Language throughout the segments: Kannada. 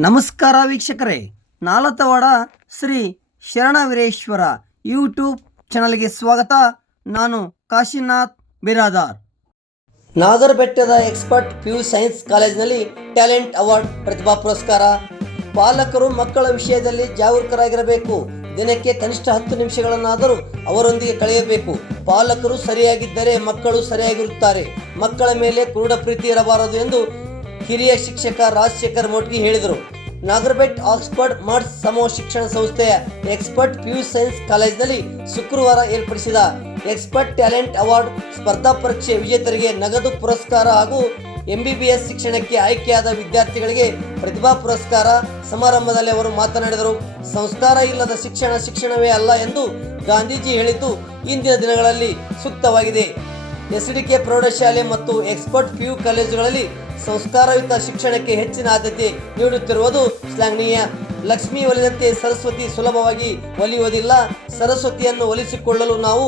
ನಮಸ್ಕಾರ ವೀಕ್ಷಕರೇ, ನಾಲತವಾಡ ಶ್ರೀ ಶರಣವೀರೇಶ್ವರ ಯೂಟ್ಯೂಬ್ ಚಾನಲ್ಗೆ ಸ್ವಾಗತ. ನಾನು ಕಾಶಿನಾಥ್ ಬಿರಾದಾರ್. ನಾಗರಬೆಟ್ಟದ ಎಕ್ಸ್ಪರ್ಟ್ PU ಸೈನ್ಸ್ ಕಾಲೇಜಿನಲ್ಲಿ ಟ್ಯಾಲೆಂಟ್ ಅವಾರ್ಡ್ ಪ್ರತಿಭಾ ಪುರಸ್ಕಾರ. ಪಾಲಕರು ಮಕ್ಕಳ ವಿಷಯದಲ್ಲಿ ಜಾಗರೂಕರಾಗಿರಬೇಕು. ದಿನಕ್ಕೆ ಕನಿಷ್ಠ 10 ನಿಮಿಷಗಳನ್ನಾದರೂ ಅವರೊಂದಿಗೆ ಕಳೆಯಬೇಕು. ಪಾಲಕರು ಸರಿಯಾಗಿದ್ದರೆ ಮಕ್ಕಳು ಸರಿಯಾಗಿರುತ್ತಾರೆ. ಮಕ್ಕಳ ಮೇಲೆ ಕ್ರೂರ ಪ್ರೀತಿ ಇರಬಾರದು ಎಂದು ಹಿರಿಯ ಶಿಕ್ಷಕ ರಾಜಶೇಖರ್ ಮೋಟ್ಗಿ ಹೇಳಿದರು. ನಾಗರಬೆಟ್ ಆಕ್ಸ್ಫರ್ಡ್ ಮರ್ಸ್ ಸಮೂಹ ಶಿಕ್ಷಣ ಸಂಸ್ಥೆಯ ಎಕ್ಸ್ಪರ್ಟ್ PU ಸೈನ್ಸ್ ಕಾಲೇಜಿನಲ್ಲಿ ಶುಕ್ರವಾರ ಏರ್ಪಡಿಸಿದ ಎಕ್ಸ್ಪರ್ಟ್ ಟ್ಯಾಲೆಂಟ್ ಅವಾರ್ಡ್ ಸ್ಪರ್ಧಾ ಪರೀಕ್ಷೆ ವಿಜೇತರಿಗೆ ನಗದು ಪುರಸ್ಕಾರ ಹಾಗೂ MBBS ಶಿಕ್ಷಣಕ್ಕೆ ಆಯ್ಕೆಯಾದ ವಿದ್ಯಾರ್ಥಿಗಳಿಗೆ ಪ್ರತಿಭಾ ಪುರಸ್ಕಾರ ಸಮಾರಂಭದಲ್ಲಿ ಅವರು ಮಾತನಾಡಿದರು. ಸಂಸ್ಕಾರ ಇಲ್ಲದ ಶಿಕ್ಷಣವೇ ಅಲ್ಲ ಎಂದು ಗಾಂಧೀಜಿ ಹೇಳಿದ್ದು ಇಂದಿನ ದಿನಗಳಲ್ಲಿ ಸೂಕ್ತವಾಗಿದೆ. SDK ಪ್ರೌಢಶಾಲೆ ಮತ್ತು ಎಕ್ಸ್ಪರ್ಟ್ PU ಕಾಲೇಜುಗಳಲ್ಲಿ ಸಂಸ್ಕಾರಯುತ ಶಿಕ್ಷಣಕ್ಕೆ ಹೆಚ್ಚಿನ ಆದ್ಯತೆ ನೀಡುತ್ತಿರುವುದು ಶ್ಲಾಘನೀಯ. ಲಕ್ಷ್ಮಿ ಒಲಿದಂತೆ ಸರಸ್ವತಿ ಸುಲಭವಾಗಿ ಒಲಿಯುವುದಿಲ್ಲ. ಸರಸ್ವತಿಯನ್ನು ಒಲಿಸಿಕೊಳ್ಳಲು ನಾವು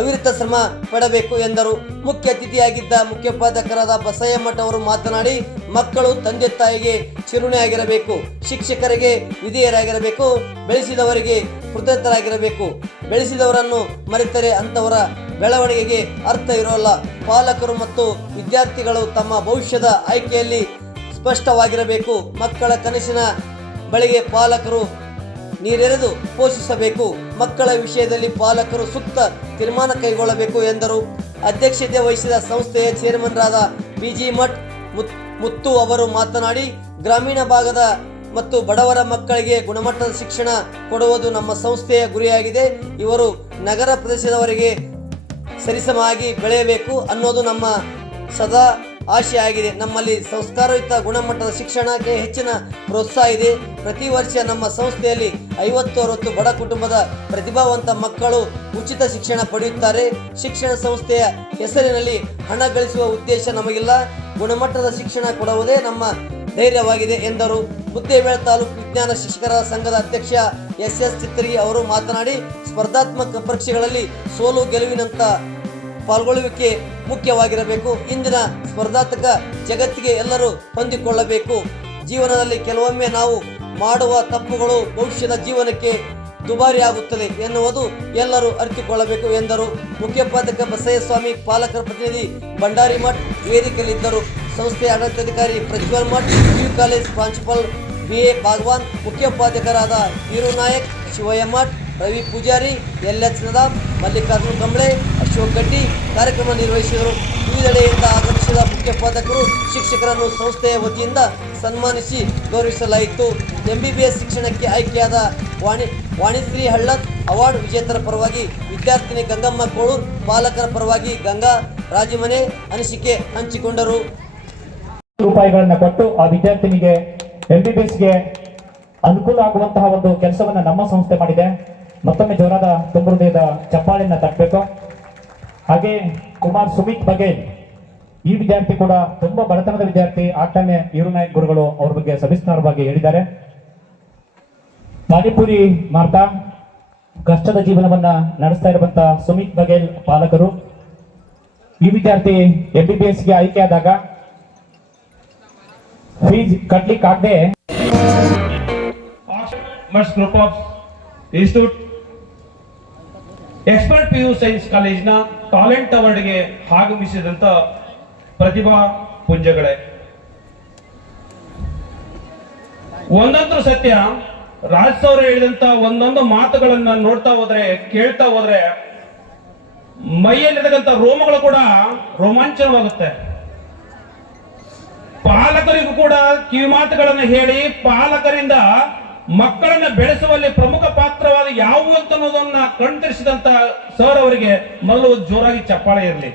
ಅವಿರತ ಶ್ರಮ ಪಡಬೇಕು ಎಂದರು. ಮುಖ್ಯ ಅತಿಥಿಯಾಗಿದ್ದ ಮುಖ್ಯೋಪಾಧ್ಯಾಯರಾದ ಬಸಯ್ಯಮಠ ಅವರು ಮಾತನಾಡಿ, ಮಕ್ಕಳು ತಂದೆ ತಾಯಿಗೆ ಚಿರುಣೆಯಾಗಿರಬೇಕು, ಶಿಕ್ಷಕರಿಗೆ ವಿಧೇಯರಾಗಿರಬೇಕು, ಬೆಳೆಸಿದವರಿಗೆ ಕೃತಜ್ಞರಾಗಿರಬೇಕು. ಬೆಳೆಸಿದವರನ್ನು ಮರೆತರೆ ಅಂತವರ ಬೆಳವಣಿಗೆಗೆ ಅರ್ಥ ಇರೋಲ್ಲ. ಪಾಲಕರು ಮತ್ತು ವಿದ್ಯಾರ್ಥಿಗಳು ತಮ್ಮ ಭವಿಷ್ಯದ ಆಯ್ಕೆಯಲ್ಲಿ ಸ್ಪಷ್ಟವಾಗಿರಬೇಕು. ಮಕ್ಕಳ ಕನಸಿನ ಬಳಿಗೆ ಪಾಲಕರು ನೀರೆರೆದು ಪೋಷಿಸಬೇಕು. ಮಕ್ಕಳ ವಿಷಯದಲ್ಲಿ ಪಾಲಕರು ಸೂಕ್ತ ತೀರ್ಮಾನ ಕೈಗೊಳ್ಳಬೇಕು ಎಂದರು. ಅಧ್ಯಕ್ಷತೆ ವಹಿಸಿದ ಸಂಸ್ಥೆಯ ಚೇರ್ಮನ್ರಾದ PG ಮಠ್ ಮುತ್ತು ಅವರು ಮಾತನಾಡಿ, ಗ್ರಾಮೀಣ ಭಾಗದ ಮತ್ತು ಬಡವರ ಮಕ್ಕಳಿಗೆ ಗುಣಮಟ್ಟದ ಶಿಕ್ಷಣ ಕೊಡುವುದು ನಮ್ಮ ಸಂಸ್ಥೆಯ ಗುರಿಯಾಗಿದೆ. ಇವರು ನಗರ ಪ್ರದೇಶದವರಿಗೆ ಸರಿಸಮವಾಗಿ ಬೆಳೆಯಬೇಕು ಅನ್ನೋದು ನಮ್ಮ ಸದಾ ಆಶೆ ಆಗಿದೆ. ನಮ್ಮಲ್ಲಿ ಸಂಸ್ಕಾರಯುತ ಗುಣಮಟ್ಟದ ಶಿಕ್ಷಣಕ್ಕೆ ಹೆಚ್ಚಿನ ಪ್ರೋತ್ಸಾಹ ಇದೆ. ಪ್ರತಿ ವರ್ಷ ನಮ್ಮ ಸಂಸ್ಥೆಯಲ್ಲಿ 50-60 ಬಡ ಕುಟುಂಬದ ಪ್ರತಿಭಾವಂತ ಮಕ್ಕಳು ಉಚಿತ ಶಿಕ್ಷಣ ಪಡೆಯುತ್ತಾರೆ. ಶಿಕ್ಷಣ ಸಂಸ್ಥೆಯ ಹೆಸರಿನಲ್ಲಿ ಹಣ ಗಳಿಸುವ ಉದ್ದೇಶ ನಮಗಿಲ್ಲ. ಗುಣಮಟ್ಟದ ಶಿಕ್ಷಣ ಕೊಡುವುದೇ ನಮ್ಮ ಧೈರ್ಯವಾಗಿದೆ ಎಂದರು. ಮುದ್ದೇಬೇಳೆ ತಾಲೂಕು ವಿಜ್ಞಾನ ಶಿಕ್ಷಕರ ಸಂಘದ ಅಧ್ಯಕ್ಷ SS ಚಿತ್ತರಿ ಅವರು ಮಾತನಾಡಿ, ಸ್ಪರ್ಧಾತ್ಮಕ ಪರೀಕ್ಷೆಗಳಲ್ಲಿ ಸೋಲು ಗೆಲುವಿನಂತ ಪಾಲ್ಗೊಳ್ಳುವಿಕೆ ಮುಖ್ಯವಾಗಿರಬೇಕು. ಇಂದಿನ ಸ್ಪರ್ಧಾತ್ಮಕ ಜಗತ್ತಿಗೆ ಎಲ್ಲರೂ ಹೊಂದಿಕೊಳ್ಳಬೇಕು. ಜೀವನದಲ್ಲಿ ಕೆಲವೊಮ್ಮೆ ನಾವು ಮಾಡುವ ತಪ್ಪುಗಳು ಭವಿಷ್ಯದ ಜೀವನಕ್ಕೆ ದುಬಾರಿಯಾಗುತ್ತದೆ ಎನ್ನುವುದು ಎಲ್ಲರೂ ಅರಿತುಕೊಳ್ಳಬೇಕು ಎಂದರು. ಮುಖ್ಯೋಪಾಧ್ಯಾಯ ಬಸಯ್ಯಸ್ವಾಮಿ, ಪಾಲಕರ ಪ್ರತಿನಿಧಿ ಭಂಡಾರಿ ಮಠ್ ವೇದಿಕೆಯಲ್ಲಿದ್ದರು. ಸಂಸ್ಥೆಯ ಆಡಳಿತಾಧಿಕಾರಿ ಪ್ರಜ್ವಲ್ ಮಠ್, PU ಕಾಲೇಜ್ ಪ್ರಾಂಶುಪಾಲ್ BA ಭಾಗವಾನ್, ಮುಖ್ಯೋಪಾಧ್ಯಾಯರಾದ ವೀರು ನಾಯಕ್, ಶಿವಯ್ಯ ಮಠ್, ರವಿ ಪೂಜಾರಿ, LH ನದಾಮ್, ಮಲ್ಲಿಕಾರ್ಜುನ್ ಕಂಬಳೆ, ಅಶೋಕ್ ಗಡ್ಡಿ ಕಾರ್ಯಕ್ರಮ ನಿರ್ವಹಿಸಿದರು. ವಿವಿಧೆಡೆಯಿಂದ ಆಗಮಿಸಿದ ಮುಖ್ಯೋಪಾಧ್ಯಾಯರು ಶಿಕ್ಷಕರನ್ನು ಸಂಸ್ಥೆಯ ವತಿಯಿಂದ ಸನ್ಮಾನಿಸಿ ಗೌರವಿಸಲಾಯಿತು. MBBS ಶಿಕ್ಷಣಕ್ಕೆ ಆಯ್ಕೆಯಾದ ವಾಣಿಶ್ರೀ ಹಳ್ಳತ್ ಅವಾರ್ಡ್ ವಿಜೇತರ ಪರವಾಗಿ ವಿದ್ಯಾರ್ಥಿನಿ ಗಂಗಮ್ಮ ಕೋಳೂರ್, ಪಾಲಕರ ಪರವಾಗಿ ಗಂಗಾ ರಾಜಮನೆ ಅನಿಸಿಕೆ ಹಂಚಿಕೊಂಡರು. ರೂಪಾಯಿಗಳನ್ನ ಕೊಟ್ಟು ಆ ವಿದ್ಯಾರ್ಥಿನಿಗೆ MBBSಗೆ ಅನುಕೂಲ ಆಗುವಂತಹ ಒಂದು ಕೆಲಸವನ್ನ ನಮ್ಮ ಸಂಸ್ಥೆ ಮಾಡಿದೆ. ಮತ್ತೊಮ್ಮೆ ಜೋರಾದ ತುಂಬ ಹೃದಯದ ಚಪ್ಪಾಳೆಯನ್ನ ತಟ್ಟಬೇಕು. ಹಾಗೆ ಕುಮಾರ್ ಸುಮಿತ್ ಬಗೇಲ್, ಈ ವಿದ್ಯಾರ್ಥಿ ಕೂಡ ತುಂಬಾ ಬಡತನದ ವಿದ್ಯಾರ್ಥಿ. ಆಗ್ತಾನೆ ವೀರುನಾಯಕ್ ಗುರುಗಳು ಅವ್ರ ಬಗ್ಗೆ ಸವಿಸ್ತಾರವಾಗಿ ಹೇಳಿದ್ದಾರೆ. ಪಾನಿಪುರಿ ಮಾರ್ತಾ ಕಷ್ಟದ ಜೀವನವನ್ನ ನಡೆಸ್ತಾ ಇರುವಂತ ಸುಮಿತ್ ಬಗೇಲ್ ಪಾಲಕರು. ಈ ವಿದ್ಯಾರ್ಥಿ MBBSಗೆ ಆಯ್ಕೆಯಾದಾಗ ಫೀಸ್ ಕಟ್ಲಿಕ್ಕೆ ಆಗದೆ MERS group of institute expert PU science ಕಾಲೇಜಿನ ಟ್ಯಾಲೆಂಟ್ ಅವಾರ್ಡ್ಗೆ ಆಗಮಿಸಿದಂತ ಪ್ರತಿಭಾ ಪುಂಜಗಳೇ, ಒಂದೊಂದು ಸತ್ಯ ರಾಜ್ ಅವರು ಹೇಳಿದಂತ ಒಂದೊಂದು ಮಾತುಗಳನ್ನ ನೋಡ್ತಾ ಹೋದ್ರೆ, ಕೇಳ್ತಾ ಹೋದ್ರೆ ಮೈಯಲ್ಲಿರ್ತಕ್ಕಂಥ ರೋಮಗಳು ಕೂಡ ರೋಮಾಂಚನವಾಗುತ್ತೆ. ಪಾಲಕರಿಗೂ ಕೂಡ ಕಿವಿ ಮಾತುಗಳನ್ನು ಹೇಳಿ ಪಾಲಕರಿಂದ ಮಕ್ಕಳನ್ನ ಬೆಳೆಸುವಲ್ಲಿ ಪ್ರಮುಖ ಪಾತ್ರವಾದ ಯಾವುವು ಅಂತ ಅನ್ನೋದನ್ನ ಕಣ್ತರಿಸಿದಂತ ಸರ್ ಅವರಿಗೆ ಮೊದಲು ಜೋರಾಗಿ ಚಪ್ಪಾಳೆ ಇರಲಿ.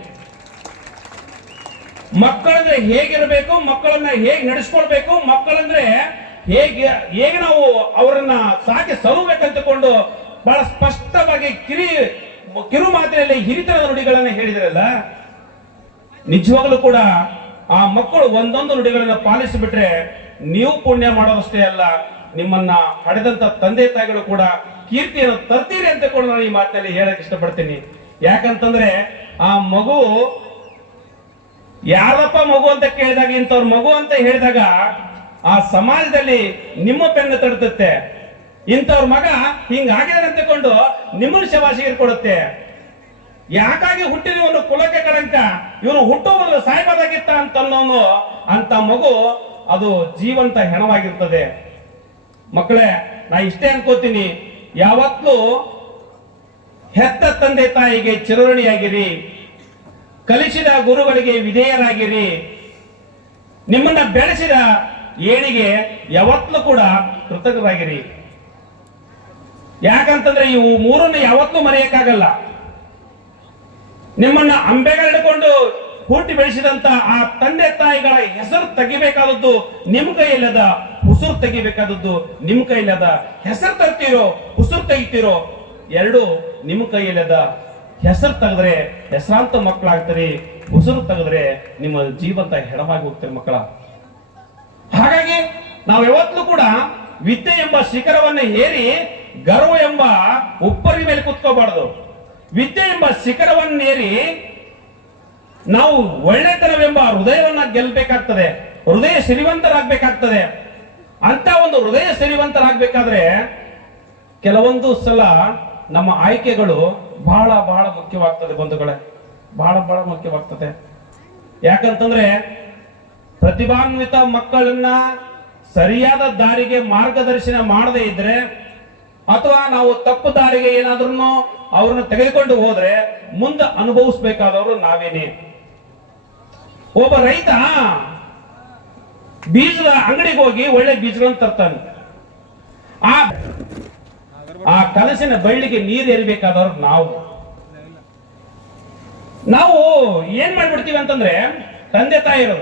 ಮಕ್ಕಳಂದ್ರೆ ಹೇಗಿರಬೇಕು, ಮಕ್ಕಳನ್ನ ಹೇಗೆ ನಡೆಸ್ಕೊಳ್ಬೇಕು, ಮಕ್ಕಳಂದ್ರೆ ಹೇಗೆ ನಾವು ಅವರನ್ನ ಸಾಕಿ ಸಲುಬೇಕಂತಕೊಂಡು ಬಹಳ ಸ್ಪಷ್ಟವಾಗಿ ಕಿರು ಮಾತಿನಲ್ಲಿ ಹಿರಿತನದ ನುಡಿಗಳನ್ನ ಹೇಳಿದ್ರಲ್ಲ, ನಿಜವಾಗ್ಲೂ ಕೂಡ ಆ ಮಕ್ಕಳು ಒಂದೊಂದು ನುಡಿಗಳನ್ನ ಪಾಲಿಸಿಬಿಟ್ರೆ ನೀವು ಪುಣ್ಯ ಮಾಡೋದಷ್ಟೇ ಅಲ್ಲ, ನಿಮ್ಮನ್ನ ಹಡೆದಂತ ತಂದೆ ತಾಯಿಗಳು ಕೂಡ ಕೀರ್ತಿಯನ್ನು ತರ್ತೀರಿ ಅಂತ ಕೂಡ ನಾನು ಈ ಮಾತಿನಲ್ಲಿ ಹೇಳಕ್ ಇಷ್ಟಪಡ್ತೀನಿ. ಯಾಕಂತಂದ್ರೆ ಆ ಮಗು ಯಾರಪ್ಪ ಮಗು ಅಂತ ಕೇಳಿದಾಗ, ಇಂಥವ್ರ ಮಗು ಅಂತ ಹೇಳಿದಾಗ ಆ ಸಮಾಜದಲ್ಲಿ ನಿಮ್ಮ ಬೆನ್ನು ತಡುತ್ತೆ. ಇಂಥವ್ರ ಮಗ ಹಿಂಗಾಗಿದೆ ಅಂತಕೊಂಡು ನಿಮ್ಮನ್ನು ಶವಾಸಿಗೆ ಕೊಡುತ್ತೆ. ಯಾಕಾಗಿ ಹುಟ್ಟಿದ ಒಂದು ಕುಲಕ್ಕೆ ಕಳಂಕ, ಇವನು ಹುಟ್ಟುವುದು ಸಾಯ್ಬಾರ್ದಾಗಿತ್ತ ಅಂತ ಅನ್ನೋನು ಅಂತ ಮಗು ಅದು ಜೀವಂತ ಹೆಣವಾಗಿರ್ತದೆ. ಮಕ್ಕಳೇ, ನಾ ಇಷ್ಟೇ ಅನ್ಕೋತೀನಿ, ಯಾವತ್ತೂ ಹೆತ್ತ ತಂದೆ ತಾಯಿಗೆ ಚಿರಋಣಿಯಾಗಿರಿ, ಕಲಿಸಿದ ಗುರುಗಳಿಗೆ ವಿಧೇಯರಾಗಿರಿ, ನಿಮ್ಮನ್ನ ಬೆಳೆಸಿದ ಏಣಿಗೆ ಯಾವತ್ತೂ ಕೂಡ ಕೃತಜ್ಞರಾಗಿರಿ. ಯಾಕಂತಂದ್ರೆ ಇವು ಮೂರನ್ನು ಯಾವತ್ತೂ ಮರೆಯಕ್ಕಾಗಲ್ಲ. ನಿಮ್ಮನ್ನ ಅಂಬೆಗಳು ಹಿಡ್ಕೊಂಡು ಹುಟ್ಟಿ ಬೆಳೆಸಿದಂತ ಆ ತಂದೆ ತಾಯಿಗಳ ಹೆಸರು ತೆಗಿಬೇಕಾದದ್ದು ನಿಮ್ ಕೈಯಲ್ಲದ, ಉಸುರು ತೆಗಿಬೇಕಾದದ್ದು ನಿಮ್ ಕೈಯಲ್ಲದ. ಹೆಸರು ತರ್ತೀರೋ ಉಸುರು ತೆಗಿತೀರೋ ಎರಡು ನಿಮ್ಮ ಕೈಯಲ್ಲದ. ಹೆಸರು ತೆಗೆದ್ರೆ ಹೆಸರಾಂತ ಮಕ್ಕಳಾಗ್ತೀರಿ, ಉಸುರು ತೆಗೆದ್ರೆ ನಿಮ್ಮ ಜೀವಂತ ಹೆಣವಾಗಿ ಹೋಗ್ತೀರಿ ಮಕ್ಕಳ. ಹಾಗಾಗಿ ನಾವು ಯಾವತ್ತೂ ಕೂಡ ವಿದ್ಯೆ ಎಂಬ ಶಿಖರವನ್ನು ಏರಿ ಗರ್ವ ಎಂಬ ಉಪ್ಪರಿ ಮೇಲೆ ಕುತ್ಕೋಬಾರ್ದು. ವಿದ್ಯೆ ಎಂಬ ಶಿಖರವನ್ನೇರಿ ನಾವು ಒಳ್ಳೆತನವೆಂಬ ಹೃದಯವನ್ನ ಗೆಲ್ಲಬೇಕಾಗ್ತದೆ, ಹೃದಯ ಸಿರಿವಂತರಾಗಬೇಕಾಗ್ತದೆ. ಅಂತ ಒಂದು ಹೃದಯ ಸಿರಿವಂತರಾಗಬೇಕಾದ್ರೆ ಕೆಲವೊಂದು ಸಲ ನಮ್ಮ ಆಯ್ಕೆಗಳು ಬಹಳ ಬಹಳ ಮುಖ್ಯವಾಗ್ತದೆ ಬಂಧುಗಳೇ, ಬಹಳ ಬಹಳ ಮುಖ್ಯವಾಗ್ತದೆ. ಯಾಕಂತಂದ್ರೆ ಪ್ರತಿಭಾನ್ವಿತ ಮಕ್ಕಳನ್ನ ಸರಿಯಾದ ದಾರಿಗೆ ಮಾರ್ಗದರ್ಶನ ಮಾಡದೇ ಇದ್ರೆ, ಅಥವಾ ನಾವು ತಪ್ಪು ದಾರಿಗೆ ಏನಾದ್ರೂ ಅವ್ರನ್ನ ತೆಗೆದುಕೊಂಡು ಹೋದ್ರೆ ಮುಂದೆ ಅನುಭವಿಸ್ಬೇಕಾದವರು ನಾವೇನೆ. ಒಬ್ಬ ರೈತ ಬೀಜದ ಅಂಗಡಿಗೆ ಹೋಗಿ ಒಳ್ಳೆ ಬೀಜಗಳನ್ನು ತರ್ತಾನೆ. ಆ ಕನಸಿನ ಬಳ್ಳಿಗೆ ನೀರು ಎರಿಬೇಕಾದವ್ರು ನಾವು ಏನ್ ಮಾಡ್ಬಿಡ್ತೀವಿ ಅಂತಂದ್ರೆ ತಂದೆ ತಾಯಿರು.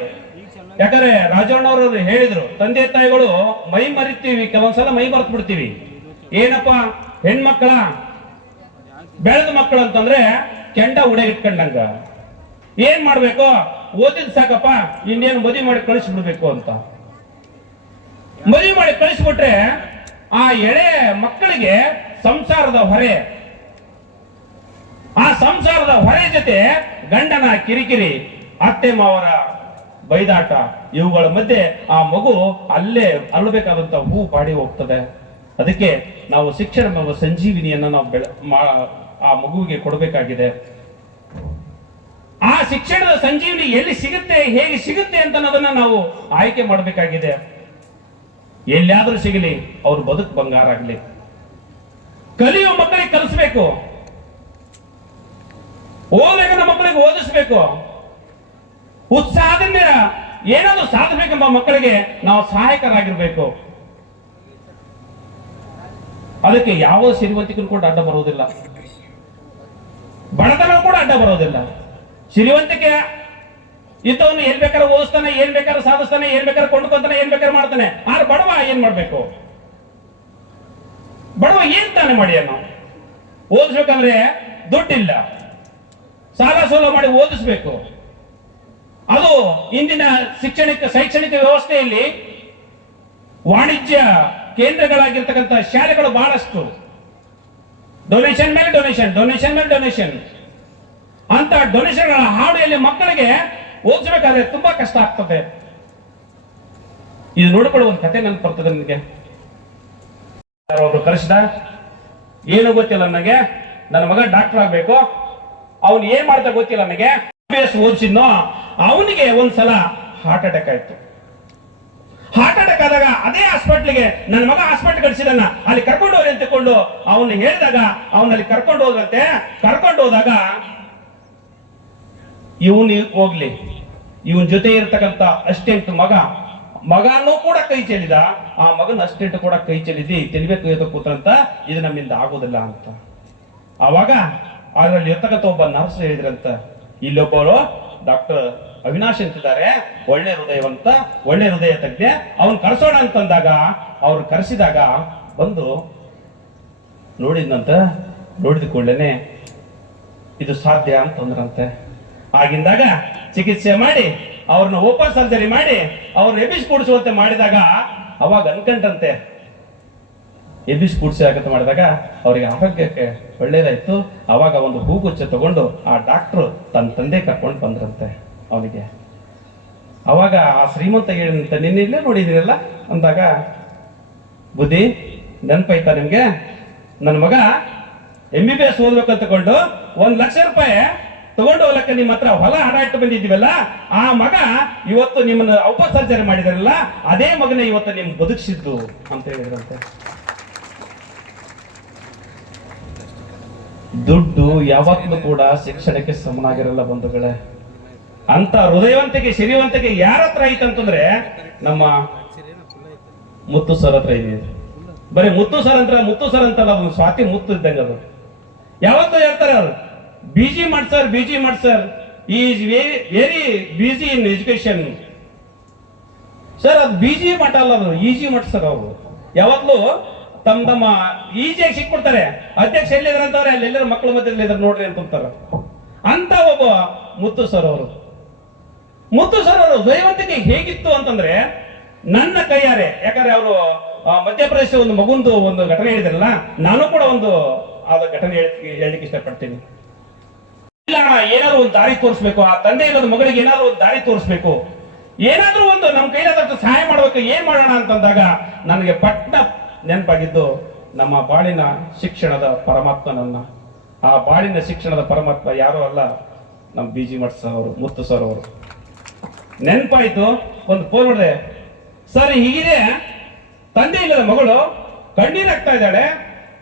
ಯಾಕಂದ್ರೆ ರಾಜಣ್ಣವರು ಹೇಳಿದ್ರು, ತಂದೆ ತಾಯಿಗಳು ಮೈ ಮರಿತೀವಿ, ಕೆಲವೊಂದ್ಸಲ ಮೈ ಮರೆತು ಬಿಡ್ತೀವಿ. ಏನಪ್ಪ, ಹೆಣ್ಮಕ್ಕಳ ಬೆಳೆದ ಮಕ್ಕಳು ಅಂತಂದ್ರೆ ಕೆಂಡ ಉಡೆಗಿಟ್ಕೊಂಡಂಗ. ಏನ್ ಮಾಡ್ಬೇಕು, ಓದಿದ್ ಸಾಕಪ್ಪ, ಇನ್ನೇನು ಮದುವೆ ಮಾಡಿ ಕಳಿಸ್ಬಿಡ್ಬೇಕು ಅಂತ. ಮದುವೆ ಮಾಡಿ ಕಳಿಸ್ಬಿಟ್ರೆ ಆ ಎಳೆ ಮಕ್ಕಳಿಗೆ ಸಂಸಾರದ ಹೊರೆ, ಆ ಸಂಸಾರದ ಹೊರೆ ಜೊತೆ ಗಂಡನ ಕಿರಿಕಿರಿ, ಅತ್ತೆ ಮಾವರ ಬೈದಾಟ, ಇವುಗಳ ಮಧ್ಯೆ ಆ ಮಗು ಅಲ್ಲೇ ಅರಳಬೇಕಾದಂತ ಹೂ ಬಾಡಿ ಹೋಗ್ತದೆ. ಅದಕ್ಕೆ ನಾವು ಶಿಕ್ಷಣ ಎಂಬ ಸಂಜೀವಿನಿಯನ್ನ ನಾವು ಆ ಮಗುವಿಗೆ ಕೊಡಬೇಕಾಗಿದೆ. ಆ ಶಿಕ್ಷಣದ ಸಂಜೀವಿನಿ ಎಲ್ಲಿ ಸಿಗುತ್ತೆ, ಹೇಗೆ ಸಿಗುತ್ತೆ ಅಂತ ಅನ್ನೋದನ್ನ ನಾವು ಆಯ್ಕೆ ಮಾಡಬೇಕಾಗಿದೆ. ಎಲ್ಲಿಯಾದ್ರೂ ಸಿಗಲಿ, ಅವ್ರ ಬದುಕು ಬಂಗಾರ ಆಗಲಿ. ಕಲಿಯುವ ಮಕ್ಕಳಿಗೆ ಕಲಿಸ್ಬೇಕು, ಓದಬೇಕನ್ನ ಮಕ್ಕಳಿಗೆ ಓದಿಸ್ಬೇಕು. ಉತ್ಸಾಹದಿಂದ ಏನಾದ್ರೂ ಸಾಧಬೇಕೆಂಬ ಮಕ್ಕಳಿಗೆ ನಾವು ಸಹಾಯಕರಾಗಿರ್ಬೇಕು. ಅದಕ್ಕೆ ಯಾವ ಸಿರಿವಂತಿಕರು ಕೂಡ ಅಡ್ಡ ಬರುವುದಿಲ್ಲ, ಬಡತನ ಕೂಡ ಅಡ್ಡ ಬರೋದಿಲ್ಲ. ಸಿರಿವಂತಿಕೆ ಇದ್ದವನು ಏನ್ ಬೇಕಾದ್ರೆ ಓದಿಸ್ತಾನೆ, ಏನ್ ಬೇಕಾದ್ರೆ ಸಾಧಿಸ್ತಾನೆ, ಏನ್ ಬೇಕಾದ್ರೆ ಕೊಂಡ್ಕೊಂತಾನೆ, ಏನ್ ಬೇಕಾದ್ರೆ ಮಾಡ್ತಾನೆ. ಆದ್ರೆ ಬಡವ ಏನ್ ಮಾಡ್ಬೇಕು? ಬಡವ ಏನ್ ತಾನೆ ಮಾಡಿ ಅನ್ನೋ ಓದಿಸ್ಬೇಕಂದ್ರೆ ದುಡ್ಡಿಲ್ಲ, ಸಾಲ ಸೋಲ ಮಾಡಿ ಓದಿಸ್ಬೇಕು. ಅದು ಇಂದಿನ ಶೈಕ್ಷಣಿಕ ವ್ಯವಸ್ಥೆಯಲ್ಲಿ ವಾಣಿಜ್ಯ ಕೇಂದ್ರಗಳಾಗಿರ್ತಕ್ಕಂಥ ಶಾಲೆಗಳು ಬಹಳಷ್ಟು ಡೊನೇಷನ್ ಮೇಲೆ ಡೊನೇಷನ್, ಡೊನೇಷನ್ ಮೇಲೆ ಡೊನೇಷನ್ ಅಂತ ಡೊನೇಷನ್ಗಳ ಹಾಡಿಯಲ್ಲಿ ಮಕ್ಕಳಿಗೆ ಓದಿಸಬೇಕಾದ್ರೆ ತುಂಬಾ ಕಷ್ಟ ಆಗ್ತದೆ. ಇದು ನೋಡಿಕೊಳ್ಳುವ ಒಂದು ಕತೆ ನನ್ಗೆ ಬರ್ತದೆ. ನನಗೆ ಒಬ್ರು ಕರೆಸಿದ, ಏನು ಗೊತ್ತಿಲ್ಲ ನನಗೆ, ನನ್ನ ಮಗ ಡಾಕ್ಟರ್ ಆಗ್ಬೇಕು, ಅವನು ಏನ್ ಮಾಡ್ತಾ ಗೊತ್ತಿಲ್ಲ ನನಗೆ, ಓದಿಸಿದ್ನೋ ಅವನಿಗೆ ಒಂದ್ಸಲ ಹಾರ್ಟ್ ಅಟ್ಯಾಕ್ ಆಯ್ತು. ಹಾರ್ಟ್ ಅಟ್ಯಾಕ್ ಆದಾಗ ಅದೇ ಹಾಸ್ಪಿಟ್ಲಿಗೆ ನನ್ನ ಮಗ ಹಾಸ್ಪಿಟಲ್ ಕಳಿಸಿದನ್ನ ಅಲ್ಲಿ ಕರ್ಕೊಂಡು ಹೋಗಿ ಅಂತಕೊಂಡು ಅವನು ಹೇಳಿದಾಗ ಅವನಲ್ಲಿ ಕರ್ಕೊಂಡು ಹೋದಂತೆ. ಕರ್ಕೊಂಡು ಹೋದಾಗ ಇವನು ಹೋಗ್ಲಿ, ಇವನ್ ಜೊತೆ ಇರ್ತಕ್ಕಂಥ ಅಸ್ಟೆಂಟ್ ಮಗನೂ ಕೂಡ ಕೈ ಚೆಲ್ಲಿದ. ಆ ಮಗನ ಅಸ್ಟೆಂಟ್ ಕೂಡ ಕೈ ಚೆಲ್ಲಿದಿ ತೆಲಿಬೇಕು ಕೂತ್ರಂತ, ಇದು ನಮ್ಮಿಂದ ಆಗೋದಿಲ್ಲ ಅಂತ. ಆವಾಗ ಅದರಲ್ಲಿ ಇರ್ತಕ್ಕಂಥ ಒಬ್ಬ ನರ್ಸ್ ಹೇಳಿದ್ರಂತ, ಇಲ್ಲೊಬ್ಬರು ಡಾಕ್ಟರ್ ಅವಿನಾಶ್ ಅಂತಿದ್ದಾರೆ, ಒಳ್ಳೆ ಹೃದಯವಂತ, ಒಳ್ಳೆ ಹೃದಯ ತಜ್ಞ, ಅವನ್ ಕರ್ಸೋಣ ಅಂತಂದಾಗ ಅವ್ರು ಕರೆಸಿದಾಗ ಬಂದು ನೋಡಿದ್ನಂತ. ನೋಡಿದ ಕೂಡಲೇ ಇದು ಸಾಧ್ಯ ಅಂತಂದ್ರಂತೆ. ಆಗಿಂದಾಗ ಚಿಕಿತ್ಸೆ ಮಾಡಿ ಅವ್ರನ್ನ ಓಪನ್ ಸರ್ಜರಿ ಮಾಡಿ ಅವ್ರನ್ನ ಎಬ್ಬಿಸಿ ಕೂಡಿಸುವಂತೆ ಮಾಡಿದಾಗ ಅವಾಗ ಅನ್ಕಂಟಂತೆ. ಎಬ್ಬಿಸಿ ಕೂಡಿಸಿ ಆಗತ್ತೆ ಮಾಡಿದಾಗ ಅವರಿಗೆ ಆರೋಗ್ಯಕ್ಕೆ ಒಳ್ಳೇದಾಯ್ತು. ಅವಾಗ ಒಂದು ಹೂಗುಚ್ಚ ತಗೊಂಡು ಆ ಡಾಕ್ಟ್ರು ತನ್ನ ತಂದೆ ಕರ್ಕೊಂಡು ಬಂದ್ರಂತೆ ಅವನಿಗೆ. ಅವಾಗ ಆ ಶ್ರೀಮಂತ ಹೇಳಿದಂತ ನಿನ್ನೆ ಇಲ್ಲೇ ನೋಡಿದಿರಲ್ಲ ಅಂದಾಗ, ಬುದ್ಧಿ ನೆನಪಾಯ್ತಾ ನಿಮ್ಗೆ? ನನ್ನ ಮಗ MBBS ಓದ್ಬೇಕಂತ ತಗೊಂಡು 1 ಲಕ್ಷ ರೂಪಾಯಿ ತಗೊಂಡು ಹೋಗ್ಲಕ್ಕ ನಿಮ್ಮ ಹತ್ರ ಹೊಲ ಹಣ ಇಟ್ಟು ಬಂದಿದ್ದೀವಲ್ಲ, ಆ ಮಗ ಇವತ್ತು ನಿಮ್ಮನ್ನ ಔಪಚಾರಿಕ ಮಾಡಿದಾರಲ್ಲ, ಅದೇ ಮಗನೇ ಇವತ್ತು ನಿಮ್ ಬದುಕಿಸಿದ್ದು ಅಂತ ಹೇಳಿದ್ರಂತೆ. ದುಡ್ಡು ಯಾವತ್ತೂ ಕೂಡ ಶಿಕ್ಷಣಕ್ಕೆ ಸಮನಾಗಿರಲ್ಲ ಬಂಧುಗಳೇ. ಅಂತ ಹೃದಯವಂತಿಕೆ ಸಿರಿವಂತಿಕೆ ಯಾರ ಹತ್ರ ಐತಂತಂದ್ರೆ ನಮ್ಮ ಮುತ್ತು ಸರ್ ಹತ್ರ ಇದೆ. ಬರೀ ಮುತ್ತು ಸರ್ ಅಂತಲ್ಲ, ಅದು ಸ್ವಾತಿ ಮುತ್ತು ಇದ್ದಂಗೆ. ಅದು ಯಾವತ್ತೂ ಹೇಳ್ತಾರೆ ಅವರು, ಬಿಜಿ ಮಾಡ್ sir is very busy in education. Sir ಅದು ಬಿಜಿ ಮಠ ಅಲ್ಲ, ಅದು ಈಜಿ ಮಠ ಸರ್. ಅವರು ಯಾವಾಗ್ಲೂ ತಮ್ಮ ಈಜಿಯಾಗಿ ಸಿಕ್ಬಿಡ್ತಾರೆ. ಅಧ್ಯಕ್ಷ ಎಲ್ಲಿದ್ರಂತವ್ರೆ ಅಲ್ಲೆಲ್ಲರೂ ಮಕ್ಕಳ ಮಧ್ಯದಲ್ಲಿ ಇದ್ರೆ ನೋಡ್ರಿ ಅಂತಂತಾರ. ಅಂತ ಒಬ್ಬ ಮುತ್ತು ಸರ್ ಅವರು ದೈವಂತಿಕೆ ಹೇಗಿತ್ತು ಅಂತಂದ್ರೆ, ನನ್ನ ಕೈಯಾರೆ, ಯಾಕಂದ್ರೆ ಅವರು ಮಧ್ಯಪ್ರದೇಶ ಒಂದು ಮಗುಂದು ಒಂದು ಘಟನೆ ಹೇಳಿದ್ರಲ್ಲ, ನಾನು ಕೂಡ ಒಂದು ಆದ ಘಟನೆ ಹೇಳಲಿಕ್ಕೆ ಇಷ್ಟಪಡ್ತೀನಿ. ಇಲ್ಲ ಏನಾದ್ರು ಒಂದು ದಾರಿ ತೋರಿಸ್ಬೇಕು, ಆ ತಂದೆ ಇರೋದು ಮಗಳಿಗೆ ಏನಾದ್ರು ಒಂದು ದಾರಿ ತೋರಿಸ್ಬೇಕು, ಏನಾದ್ರೂ ಒಂದು ನಮ್ಮ ಕೈಲಾದಷ್ಟು ಸಹಾಯ ಮಾಡ್ಬೇಕು, ಏನ್ ಮಾಡೋಣ ಅಂತಂದಾಗ ನನಗೆ ಪಟ್ಟ ನೆನಪಾಗಿದ್ದು ನಮ್ಮ ಬಾಳಿನ ಶಿಕ್ಷಣದ ಪರಮಾತ್ಮನನ್ನ. ಆ ಬಾಳಿನ ಶಿಕ್ಷಣದ ಪರಮಾತ್ಮ ಯಾರು ಅಲ್ಲ, ನಮ್ಮ ಬಿಜಿ ಮಠ ಸರ್ ಅವರು, ಮುತ್ತು ಸರ್ ಅವರು. ನೆನಪಾಯ್ತು, ಒಂದು ಫೋನ್ ಮಾಡಿದೆ, ಸರ್ ಹೀಗಿದೆ, ತಂದೆ ಇಲ್ಲದ ಮಗಳು ಕಣ್ಣೀರಾಗ್ತಾ ಇದ್ದಾಳೆ,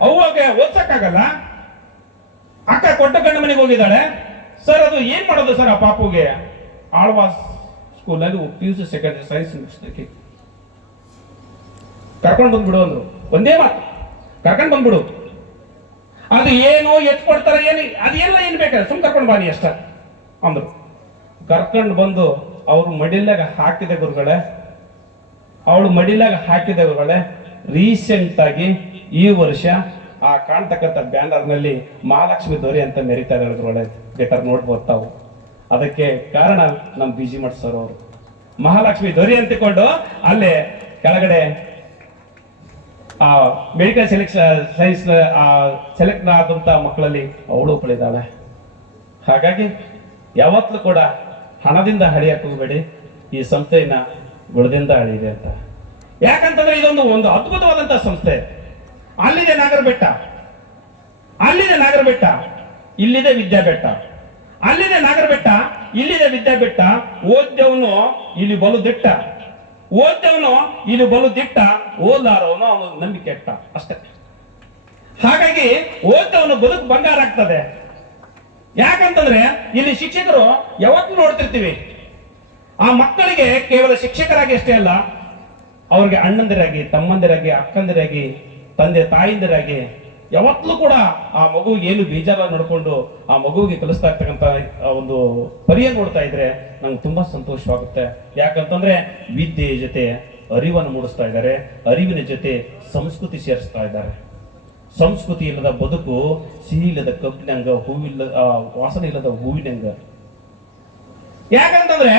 ಅವ್ವಾಗ ಓದ್ಸಕ್ಕಾಗಲ್ಲ, ಅಕ್ಕ ಕೊಟ್ಟ ಗಂಡ ಮನೆಗೆ ಹೋಗಿದ್ದಾಳೆ ಸರ್, ಅದು ಏನ್ ಮಾಡೋದು ಸರ್ ಆ ಪಾಪುಗೆ? ಆಳ್ವಾಸ್ ಸ್ಕೂಲಲ್ಲಿ PUC ಸೆಕೆಂಡರಿ ಸೈನ್ಸ್ ಮುಗಿಸ್ಲಿಕ್ಕೆ ಕರ್ಕೊಂಡು ಬಂದ್ಬಿಡು ಅಂದ್ರು. ಒಂದೇ ಮಾತು, ಕರ್ಕೊಂಡು ಬಂದ್ಬಿಡು. ಅದು ಏನು ಎತ್ ಕೊಡ್ತಾರೆ, ಏನು ಅದೆಲ್ಲ ಏನ್ ಬೇಕಾದ್ರೆ ಸುಮ್ ಕರ್ಕೊಂಡು ಬಾನಿ ಅಷ್ಟ ಅಂದ್ರು. ಕರ್ಕೊಂಡು ಬಂದು ಅವ್ರು ಮಡಿಲಾಗ ಹಾಕಿದೆ ಗುರುಗಳೇ, ರೀಸೆಂಟ್ ಆಗಿ ಈ ವರ್ಷ ಆ ಕಾಣ್ತಕ್ಕಂಥ ಬ್ಯಾನರ್ ನಲ್ಲಿ ಮಹಾಲಕ್ಷ್ಮಿ ದೊರೆ ಅಂತ ಮೆರಿತಾ ಇದ್ದಾರೆ. ಬೇಕಾದ್ರೆ ನೋಡ್ಬೋದು ತಾವು. ಅದಕ್ಕೆ ಕಾರಣ ನಮ್ಮ ಬಿಜಿ ಮಠ ಸರ್ ಅವರು. ಮಹಾಲಕ್ಷ್ಮಿ ದೊರೆ ಅಂತಿಕೊಂಡು ಅಲ್ಲೇ ಕೆಳಗಡೆ ಆ ಮೆಡಿಕಲ್ ಸೈನ್ಸ್ ಸೆಲೆಕ್ಟ್ ಆದಂತ ಮಕ್ಕಳಲ್ಲಿ ಅವಳು ಒಬ್ಬಳಿದ್ದಾಳೆ. ಹಾಗಾಗಿ ಯಾವತ್ತೂ ಕೂಡ ಹಣದಿಂದ ಹಳಿಯಕ್ಕೆ ಹೋಗಬೇಡಿ, ಈ ಸಂಸ್ಥೆಯನ್ನ ಗುಣದಿಂದ ಹಳಿದೆ ಅಂತ. ಯಾಕಂತಂದ್ರೆ ಇದೊಂದು ಅದ್ಭುತವಾದಂತಹ ಸಂಸ್ಥೆ. ಅಲ್ಲಿದೆ ನಾಗರಬೆಟ್ಟ, ಇಲ್ಲಿದೆ ವಿದ್ಯಾಬೆಟ್ಟ, ಅಲ್ಲಿದೆ ನಾಗರಬೆಟ್ಟ, ಇಲ್ಲಿದೆ ವಿದ್ಯಾಬೆಟ್ಟ. ಓದ್ದವನು ಇಲ್ಲಿ ಬಲು ದಿಟ್ಟ, ಓದ್ಲಾರವನು ಅವನು ನಂಬಿಕೆ ಇಟ್ಟ ಅಷ್ಟೇ. ಹಾಗಾಗಿ ಓದ್ದವನು ಬದುಕು ಬಂಗಾರ ಆಗ್ತದೆ. ಯಾಕಂತಂದ್ರೆ ಇಲ್ಲಿ ಶಿಕ್ಷಕರು ಯಾವತ್ತೂ ನೋಡ್ತಿರ್ತೀವಿ, ಆ ಮಕ್ಕಳಿಗೆ ಕೇವಲ ಶಿಕ್ಷಕರಾಗಿ ಅಷ್ಟೇ ಅಲ್ಲ, ಅವ್ರಿಗೆ ಅಣ್ಣಂದಿರಾಗಿ, ತಮ್ಮಂದಿರಾಗಿ, ಅಕ್ಕಂದಿರಾಗಿ, ತಂದೆ ತಾಯಿಂದಿರಾಗಿ ಯಾವತ್ತೂ ಕೂಡ ಆ ಮಗು ಏನು ಬೇಜಾರ ನೋಡ್ಕೊಂಡು ಆ ಮಗುವಿಗೆ ಕಲಿಸ್ತಾ ಇರ್ತಕ್ಕಂಥ ಒಂದು ಪರಿಯ ನೋಡ್ತಾ ಇದ್ರೆ ನಂಗೆ ತುಂಬಾ ಸಂತೋಷವಾಗುತ್ತೆ. ಯಾಕಂತಂದ್ರೆ ವಿದ್ಯೆ ಜೊತೆ ಅರಿವನ್ನು ಮೂಡಿಸ್ತಾ ಇದ್ದಾರೆ, ಅರಿವಿನ ಜೊತೆ ಸಂಸ್ಕೃತಿ ಸೇರಿಸ್ತಾ ಇದ್ದಾರೆ. ಸಂಸ್ಕೃತಿ ಇಲ್ಲದ ಬದುಕು ಸಿಹಿ ಇಲ್ಲದ ಕಬ್ಬಿನಂಗ, ವಾಸನೆ ಇಲ್ಲದ ಹೂವಿನಂಗ. ಯಾಕಂತಂದ್ರೆ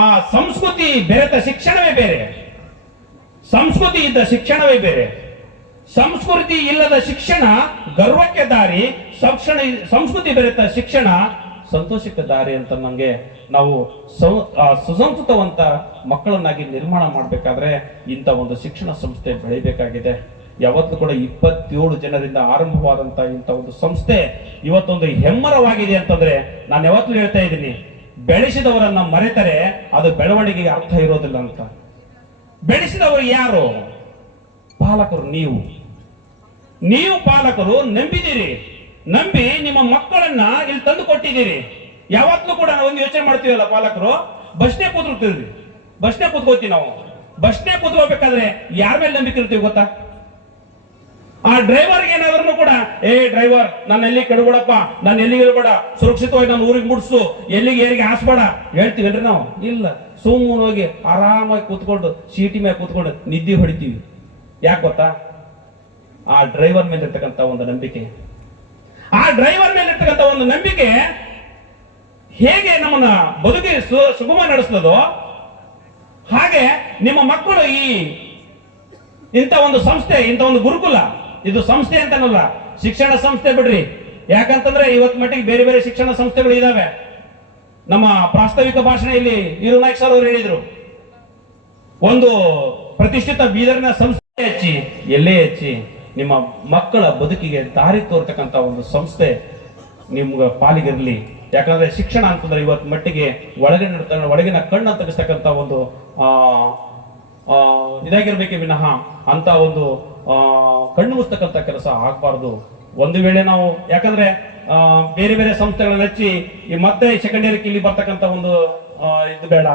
ಆ ಸಂಸ್ಕೃತಿ ಬೆರೆತ ಶಿಕ್ಷಣವೇ ಬೇರೆ, ಸಂಸ್ಕೃತಿ ಇದ್ದ ಶಿಕ್ಷಣವೇ ಬೇರೆ. ಸಂಸ್ಕೃತಿ ಇಲ್ಲದ ಶಿಕ್ಷಣ ಗರ್ವಕ್ಕೆ ದಾರಿ, ಸಂಸ್ಕೃತಿ ಬೆರೆತ ಶಿಕ್ಷಣ ಸಂತೋಷಕ್ಕೆ ದಾರಿ ಅಂತ ನಂಗೆ ನಾವು ಸುಸಂಸ್ಕೃತವಂತ ಮಕ್ಕಳನ್ನಾಗಿ ನಿರ್ಮಾಣ ಮಾಡಬೇಕಾದ್ರೆ ಇಂಥ ಒಂದು ಶಿಕ್ಷಣ ಸಂಸ್ಥೆ ಬೆಳಿಬೇಕಾಗಿದೆ. ಯಾವತ್ತೂ ಕೂಡ 27 ಜನರಿಂದ ಆರಂಭವಾದಂತ ಇಂಥ ಒಂದು ಸಂಸ್ಥೆ ಇವತ್ತೊಂದು ಹೆಮ್ಮರವಾಗಿದೆ ಅಂತಂದ್ರೆ ನಾನು ಯಾವತ್ತೂ ಹೇಳ್ತಾ ಇದ್ದೀನಿ, ಬೆಳೆಸಿದವರನ್ನ ಮರೆತರೆ ಅದು ಬೆಳವಣಿಗೆಗೆ ಅರ್ಥ ಇರೋದಿಲ್ಲ ಅಂತ. ಬೆಳೆಸಿದವರು ಯಾರು? ಪಾಲಕರು. ನೀವು ಪಾಲಕರು ನಂಬಿದ್ದೀರಿ, ನಂಬಿ ನಿಮ್ಮ ಮಕ್ಕಳನ್ನ ಇಲ್ಲಿ ತಂದು ಕೊಟ್ಟಿದ್ದೀರಿ. ಯಾವತ್ತೂ ಕೂಡ ನಾವು ಒಂದು ಯೋಚನೆ ಮಾಡ್ತೀವಲ್ಲ, ಪಾಲಕರು ಬಸ್ನೇ ಕೂತ್ಕೋತೀವಿ ನಾವು. ಬಸ್ನೇ ಕೂತ್ಕೋಬೇಕಾದ್ರೆ ಯಾರ ಮೇಲೆ ನಂಬಿಕೆ ಇರ್ತೀವಿ ಗೊತ್ತಾ? ಆ ಡ್ರೈವರ್ಗೆ ಏನಾದ್ರೂ ಕೂಡ, ಡ್ರೈವರ್ ನಾನು ಎಲ್ಲಿ ಕೆಡಬೇಡಪ್ಪ, ನಾನು ಎಲ್ಲಿಗೆ ಇರಬೇಡ, ಸುರಕ್ಷಿತವಾಗಿ ನಾನು ಊರಿಗೆ ಮುಡ್ಸು, ಎಲ್ಲಿಗೆ ಏರಿಗೆ ಹಾಸ್ಬೇಡ ಹೇಳ್ತೀವಲ್ರಿ ನಾವು? ಇಲ್ಲ, ಸುಮ್ಮನೆ ಹೋಗಿ ಆರಾಮಾಗಿ ಕೂತ್ಕೊಂಡು ಸೀಟಿ ಮೇಲೆ ಕೂತ್ಕೊಂಡು ನಿದ್ದೆ ಹೊಡಿತೀವಿ. ಯಾಕೆ ಗೊತ್ತಾ? ಆ ಡ್ರೈವರ್ ಮೇಲೆ ಇರ್ತಕ್ಕಂಥ ಒಂದು ನಂಬಿಕೆ. ಆ ಡ್ರೈವರ್ ಮೇಲೆ ಇರ್ತಕ್ಕಂಥ ಒಂದು ನಂಬಿಕೆ ಹೇಗೆ ನಮ್ಮನ್ನ ಬದುಕಿ ಸುಗಮ ನಡೆಸ್ತದೋ ಹಾಗೆ ನಿಮ್ಮ ಮಕ್ಕಳು ಇಂಥ ಒಂದು ಸಂಸ್ಥೆ, ಇಂಥ ಒಂದು ಗುರುಕುಲ, ಇದು ಸಂಸ್ಥೆ ಅಂತನಲ್ಲ, ಶಿಕ್ಷಣ ಸಂಸ್ಥೆ ಬಿಡ್ರಿ. ಯಾಕಂತಂದ್ರೆ ಇವತ್ತು ಮಟ್ಟಿಗೆ ಬೇರೆ ಬೇರೆ ಶಿಕ್ಷಣ ಸಂಸ್ಥೆಗಳು ಇದಾವೆ. ನಮ್ಮ ಪ್ರಾಸ್ತಾವಿಕ ಭಾಷಣ ಇಲ್ಲಿ ನಾಯ್ಕ್ ಸರ್ ಅವರು ಹೇಳಿದ್ರು, ಒಂದು ಪ್ರತಿಷ್ಠಿತ ಬೀದರ್ನ ಸಂಸ್ಥೆ ಹಚ್ಚಿ ಎಲ್ಲೇ ಹಚ್ಚಿ ನಿಮ್ಮ ಮಕ್ಕಳ ಬದುಕಿಗೆ ದಾರಿ ತೋರ್ತಕ್ಕಂಥ ಒಂದು ಸಂಸ್ಥೆ ನಿಮ್ಗೆ ಪಾಲಿಗಿರಲಿ. ಯಾಕಂದ್ರೆ ಶಿಕ್ಷಣ ಅಂತಂದ್ರೆ ಇವತ್ತು ಮಟ್ಟಿಗೆ ಒಳಗಿನ ಕಣ್ಣು ತೆಗೆಸ್ತಕ್ಕಂಥ ಒಂದು ಇದಾಗಿರ್ಬೇಕೆ ವಿನಃ ಅಂತ ಒಂದು ಕಣ್ಣು ಮುಸ್ತಕ್ಕಂಥ ಕೆಲಸ ಆಗಬಾರ್ದು. ಒಂದು ವೇಳೆ ನಾವು ಯಾಕಂದ್ರೆ ಬೇರೆ ಬೇರೆ ಸಂಸ್ಥೆಗಳನ್ನ ಹಚ್ಚಿ ಈ ಮತ್ತೆ ಸೆಕೆಂಡ್ ಇಯರ್ಗೆ ಇಲ್ಲಿ ಬರ್ತಕ್ಕಂಥ ಒಂದು ಇದು ಬೇಡ.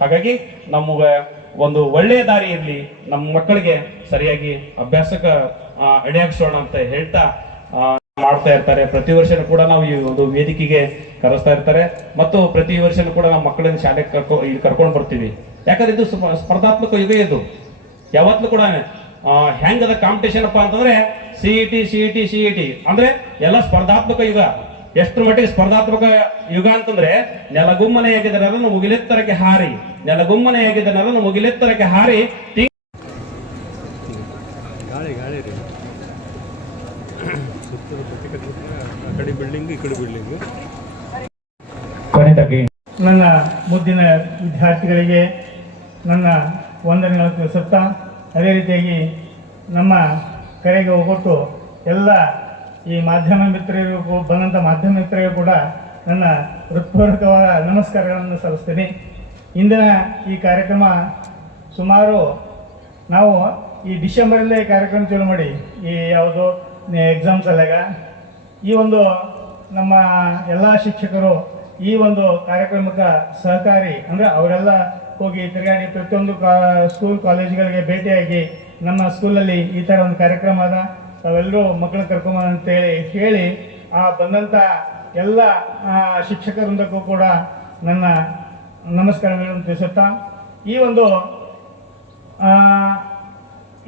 ಹಾಗಾಗಿ ನಮಗೆ ಒಂದು ಒಳ್ಳೆಯ ದಾರಿ ಇರಲಿ, ನಮ್ಮ ಮಕ್ಕಳಿಗೆ ಸರಿಯಾಗಿ ಅಭ್ಯಾಸಕ್ಕೆ ಅಡಿಯಾಗಿಸೋಣ ಅಂತ ಹೇಳ್ತಾ ಮಾಡ್ತಾ ಇರ್ತಾರೆ. ಪ್ರತಿ ವರ್ಷನೂ ಕೂಡ ನಾವು ಈ ಒಂದು ವೇದಿಕೆಗೆ ಕರೆಸ್ತಾ ಇರ್ತಾರೆ ಮತ್ತು ಪ್ರತಿ ವರ್ಷನೂ ಕೂಡ ನಾವು ಮಕ್ಕಳನ್ನ ಶಾಲೆಗೆ ಕರ್ಕೊಂಡು ಬರ್ತೀವಿ. ಯಾಕಂದ್ರೆ ಇದು ಸ್ಪರ್ಧಾತ್ಮಕ ಯುಗ. ಇದು ಯಾವತ್ತೂ ಕೂಡ ಹೆಂಗದ ಕಾಂಪಿಟೇಷನ್ ಅಪ್ಪ ಅಂತಂದ್ರೆ ಸಿಇಟಿ ಅಂದ್ರೆ ಎಲ್ಲ ಸ್ಪರ್ಧಾತ್ಮಕ ಯುಗ. ಎಷ್ಟು ಮಟ್ಟಿಗೆ ಸ್ಪರ್ಧಾತ್ಮಕ ಯುಗ ಅಂತಂದ್ರೆ ನೆಲಗುಮ್ಮನೆಯಾಗಿದ್ದ ನರನ್ನು ಮುಗಿಲೆತ್ತರಕ್ಕೆ ಹಾರಿ, ನೆಲಗುಮ್ಮನೆಯಾಗಿದ್ದ ನರನ್ನು ಮುಗಿಲೆತ್ತರಕ್ಕೆ ಹಾರಿ ಕೊನೆಯದಾಗಿ ನನ್ನ ಮುದ್ದಿನ ವಿದ್ಯಾರ್ಥಿಗಳಿಗೆ ನನ್ನ ವಂದನೆಗಳನ್ನು ತಿಳಿಸುತ್ತಾ, ಅದೇ ರೀತಿಯಾಗಿ ನಮ್ಮ ಕರೆಗೆ ಹೋಗೊಟ್ಟು ಎಲ್ಲ ಈ ಮಾಧ್ಯಮ ಮಿತ್ರರಿಗೂ ಬಂದಂಥ ಮಾಧ್ಯಮ ಮಿತ್ರರಿಗೂ ಕೂಡ ನನ್ನ ಹೃತ್ಪೂರ್ವಕವಾದ ನಮಸ್ಕಾರಗಳನ್ನು ಸಲ್ಲಿಸ್ತೀನಿ. ಇಂದಿನ ಈ ಕಾರ್ಯಕ್ರಮ ಸುಮಾರು ನಾವು ಈ ಡಿಸೆಂಬರಲ್ಲೇ ಕಾರ್ಯಕ್ರಮ ಚಾಲು ಮಾಡಿ ಈ ಯಾವುದು ಎಕ್ಸಾಮ್ಸ್ ಅಲ್ಲಾಗ ಈ ಒಂದು ನಮ್ಮ ಎಲ್ಲ ಶಿಕ್ಷಕರು ಈ ಒಂದು ಕಾರ್ಯಕ್ರಮಕ್ಕೆ ಸಹಕಾರಿ ಅಂದರೆ ಅವರೆಲ್ಲ ಹೋಗಿ ತಿರುಗಾಡಿ ಪ್ರತಿಯೊಂದು ಸ್ಕೂಲ್ ಕಾಲೇಜುಗಳಿಗೆ ಭೇಟಿಯಾಗಿ ನಮ್ಮ ಸ್ಕೂಲಲ್ಲಿ ಈ ಥರ ಒಂದು ಕಾರ್ಯಕ್ರಮ ಅದ, ತಾವೆಲ್ಲರೂ ಮಕ್ಕಳನ್ನ ಕರ್ಕೊಂಬ ಅಂತೇಳಿ ಹೇಳಿ ಆ ಬಂದಂಥ ಎಲ್ಲ ಶಿಕ್ಷಕರಿಂದಕ್ಕೂ ಕೂಡ ನನ್ನ ನಮಸ್ಕಾರಗಳನ್ನು ತಿಳಿಸುತ್ತಾ, ಈ ಒಂದು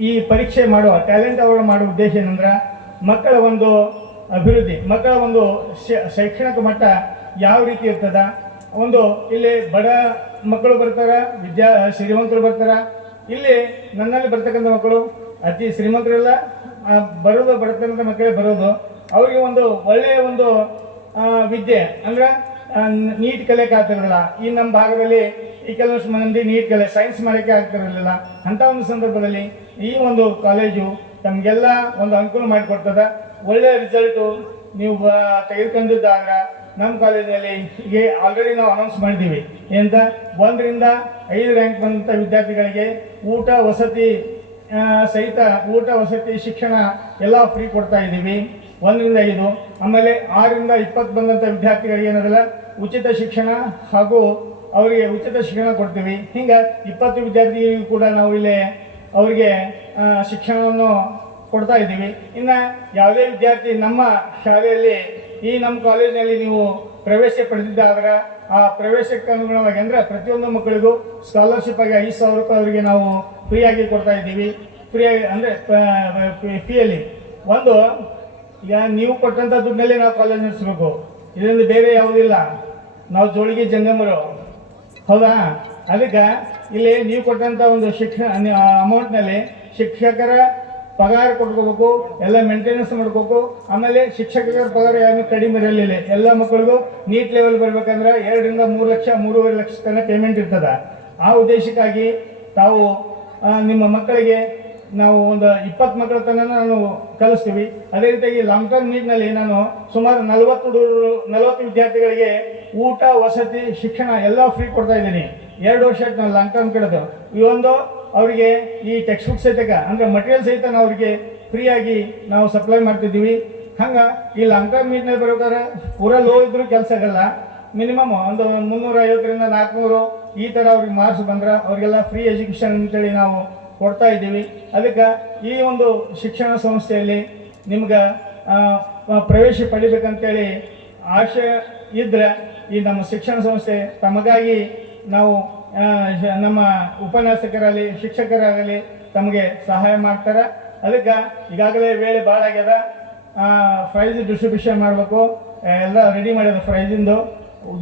ಈ ಪರೀಕ್ಷೆ ಮಾಡುವ ಟ್ಯಾಲೆಂಟ್ ಅವಾರ್ಡ್ ಮಾಡುವ ಉದ್ದೇಶ ಏನಂದ್ರೆ ಮಕ್ಕಳ ಒಂದು ಅಭಿವೃದ್ಧಿ, ಮಕ್ಕಳ ಒಂದು ಶೈಕ್ಷಣಿಕ ಮಟ್ಟ ಯಾವ ರೀತಿ ಇರ್ತದ. ಒಂದು ಇಲ್ಲಿ ಬಡ ಮಕ್ಕಳು ಬರ್ತಾರ, ಶ್ರೀಮಂತರು ಬರ್ತಾರ. ಇಲ್ಲಿ ನನ್ನಲ್ಲಿ ಬರ್ತಕ್ಕಂಥ ಮಕ್ಕಳು ಅತಿ ಶ್ರೀಮಂತರೆಲ್ಲ ಬರ್ತಕ್ಕಂಥ ಮಕ್ಕಳೇ ಬರೋದು. ಅವರಿಗೆ ಒಂದು ಒಳ್ಳೆಯ ಒಂದು ವಿದ್ಯೆ ಅಂದ್ರೆ ನೀಟ್ ಕಲಿಯಕ್ಕೆ ಆಗ್ತಿರಲಿಲ್ಲ. ಈ ನಮ್ಮ ಭಾಗದಲ್ಲಿ ಈ ಕೆಲವಷ್ಟು ಮಂದಿ ನೀಟ್ ಕಲೆ ಸೈನ್ಸ್ ಮಾಡೋಕ್ಕೆ ಆಗ್ತಿರಲಿಲ್ಲ. ಅಂಥ ಒಂದು ಸಂದರ್ಭದಲ್ಲಿ ಈ ಒಂದು ಕಾಲೇಜು ತಮಗೆಲ್ಲ ಒಂದು ಅನುಕೂಲ ಮಾಡಿಕೊಡ್ತದ. ಒಳ್ಳೆಯ ರಿಸಲ್ಟು ನೀವು ತೆಗೆದುಕೊಂಡಿದ್ದಾಗ ನಮ್ಮ ಕಾಲೇಜಿನಲ್ಲಿ ಈಗ ಆಲ್ರೆಡಿ ನಾವು ಅನೌನ್ಸ್ ಮಾಡಿದ್ದೀವಿ ಎಂತ 1 ರಿಂದ 5 ರ್ಯಾಂಕ್ ಬಂದಂಥ ವಿದ್ಯಾರ್ಥಿಗಳಿಗೆ ಊಟ ವಸತಿ ಸಹಿತ ಊಟ ವಸತಿ ಶಿಕ್ಷಣ ಎಲ್ಲ ಫ್ರೀ ಕೊಡ್ತಾ ಇದ್ದೀವಿ 1 ರಿಂದ 5. ಆಮೇಲೆ 6 ರಿಂದ 20 ಬಂದಂಥ ವಿದ್ಯಾರ್ಥಿಗಳಿಗೆ ಏನದಲ್ಲ ಉಚಿತ ಶಿಕ್ಷಣ ಹಾಗೂ ಅವರಿಗೆ ಉಚಿತ ಶಿಕ್ಷಣ ಕೊಡ್ತೀವಿ. ಹಿಂಗೆ 20 ವಿದ್ಯಾರ್ಥಿಗಳಿಗೂ ಕೂಡ ನಾವು ಇಲ್ಲಿ ಅವರಿಗೆ ಶಿಕ್ಷಣವನ್ನು ಕೊಡ್ತಾ ಇದ್ದೀವಿ. ಇನ್ನು ಯಾವುದೇ ವಿದ್ಯಾರ್ಥಿ ನಮ್ಮ ಶಾಲೆಯಲ್ಲಿ ಈ ನಮ್ಮ ಕಾಲೇಜಿನಲ್ಲಿ ನೀವು ಪ್ರವೇಶ ಪಡೆದಿದ್ದಾದ್ರೆ ಆ ಪ್ರವೇಶಕ್ಕೆ ಅನುಗುಣವಾಗಿ ಅಂದರೆ ಪ್ರತಿಯೊಂದು ಮಕ್ಕಳಿಗೂ ಸ್ಕಾಲರ್ಶಿಪ್ ಆಗಿ 5,000 ರೂಪಾಯಿ ಅವರಿಗೆ ನಾವು ಫ್ರೀಯಾಗಿ ಕೊಡ್ತಾ ಇದ್ದೀವಿ. ಫ್ರೀಯಾಗಿ ಅಂದರೆ ಫೀಯಲ್ಲಿ ಒಂದು ಈಗ ನೀವು ಕೊಟ್ಟಂಥ ದುಡ್ಡಿನಲ್ಲಿ ನಾವು ಕಾಲೇಜ್ ನಡೆಸಬೇಕು, ಇದರಿಂದ ಬೇರೆ ಯಾವುದಿಲ್ಲ. ನಾವು ಜೋಳಿಗೆ ಜಂಗಮರು ಹೌದಾ. ಅದಕ್ಕೆ ಇಲ್ಲಿ ನೀವು ಕೊಟ್ಟಂಥ ಒಂದು ಅಮೌಂಟ್ನಲ್ಲಿ ಶಿಕ್ಷಕರ ಪಗಾರ ಕೊಟ್ಕೋಬೇಕು, ಎಲ್ಲ ಮೇಂಟೆನೆನ್ಸ್ ಮಾಡ್ಕೋಬೇಕು. ಆಮೇಲೆ ಶಿಕ್ಷಕರ ಪಗಾರ ಯಾರು ಕಡಿಮೆ ಇರಲಿಲ್ಲ. ಎಲ್ಲ ಮಕ್ಕಳಿಗೂ ನೀಟ್ ಲೆವೆಲ್ ಬರ್ಬೇಕಂದ್ರೆ 2 ರಿಂದ 3 ಲಕ್ಷ 3.5 ಲಕ್ಷ ತನಕ ಪೇಮೆಂಟ್ ಇರ್ತದೆ. ಆ ಉದ್ದೇಶಕ್ಕಾಗಿ ತಾವು ನಿಮ್ಮ ಮಕ್ಕಳಿಗೆ ನಾವು ಒಂದು 20 ಮಕ್ಕಳ ತನಕ ನಾನು ಕಲಿಸ್ತೀವಿ. ಅದೇ ರೀತಿಯಾಗಿ ಲಾಂಗ್ ಟರ್ಮ್ ನೀಟ್ನಲ್ಲಿ ನಾನು ಸುಮಾರು 40 ವಿದ್ಯಾರ್ಥಿಗಳಿಗೆ ಊಟ ವಸತಿ ಶಿಕ್ಷಣ ಎಲ್ಲ ಫ್ರೀ ಕೊಡ್ತಾ ಇದ್ದೀನಿ. 2 ವರ್ಷ ನಾನು ಲಾಂಗ್ ಟರ್ಮ್ ಕಡೆದು ಈ ಒಂದು ಅವರಿಗೆ ಈ ಟೆಕ್ಸ್ಟ್ ಬುಕ್ ಸಹಿತ ಅಂದರೆ ಮಟೀರಿಯಲ್ ಸಹಿತ ನಾವು ಅವರಿಗೆ ಫ್ರೀಯಾಗಿ ನಾವು ಸಪ್ಲೈ ಮಾಡ್ತಿದ್ದೀವಿ. ಹಂಗೆ ಈ ಲಾಂಗ್ ಟರ್ಮ್ ಮೀಟ್ನಲ್ಲಿ ಬರ್ಬೇಕಾದ್ರೆ ಪೂರಾ ಲೋ ಇದ್ರೂ ಕೆಲಸ ಆಗಲ್ಲ. ಮಿನಿಮಮ್ ಒಂದು 350 ರಿಂದ 400 ಈ ಥರ ಅವ್ರಿಗೆ ಮಾರ್ಕ್ಸ್ ಬಂದ್ರೆ ಅವರಿಗೆಲ್ಲ ಫ್ರೀ ಎಜುಕೇಷನ್ ಅಂತೇಳಿ ನಾವು ಕೊಡ್ತಾ ಇದ್ದೀವಿ. ಅದಕ್ಕೆ ಈ ಒಂದು ಶಿಕ್ಷಣ ಸಂಸ್ಥೆಯಲ್ಲಿ ನಿಮ್ಗೆ ಪ್ರವೇಶ ಪಡಿಬೇಕಂತೇಳಿ ಆಶೆ ಇದ್ದರೆ ಈ ನಮ್ಮ ಶಿಕ್ಷಣ ಸಂಸ್ಥೆ ತಮಗಾಗಿ ನಾವು ನಮ್ಮ ಉಪನ್ಯಾಸಕರಲ್ಲಿ ಶಿಕ್ಷಕರಾಗಲಿ ತಮಗೆ ಸಹಾಯ ಮಾಡ್ತಾರೆ. ಅದಕ್ಕೆ ಈಗಾಗಲೇ ವೇಳೆ ಭಾಳ ಆಗ್ಯದ. ಪ್ರೈಸ್ ಡಿಸ್ಟ್ರಿಬ್ಯೂಷನ್ ಮಾಡಬೇಕು, ಎಲ್ಲ ರೆಡಿ ಮಾಡ್ಯದ. ಪ್ರೈಸಿಂದು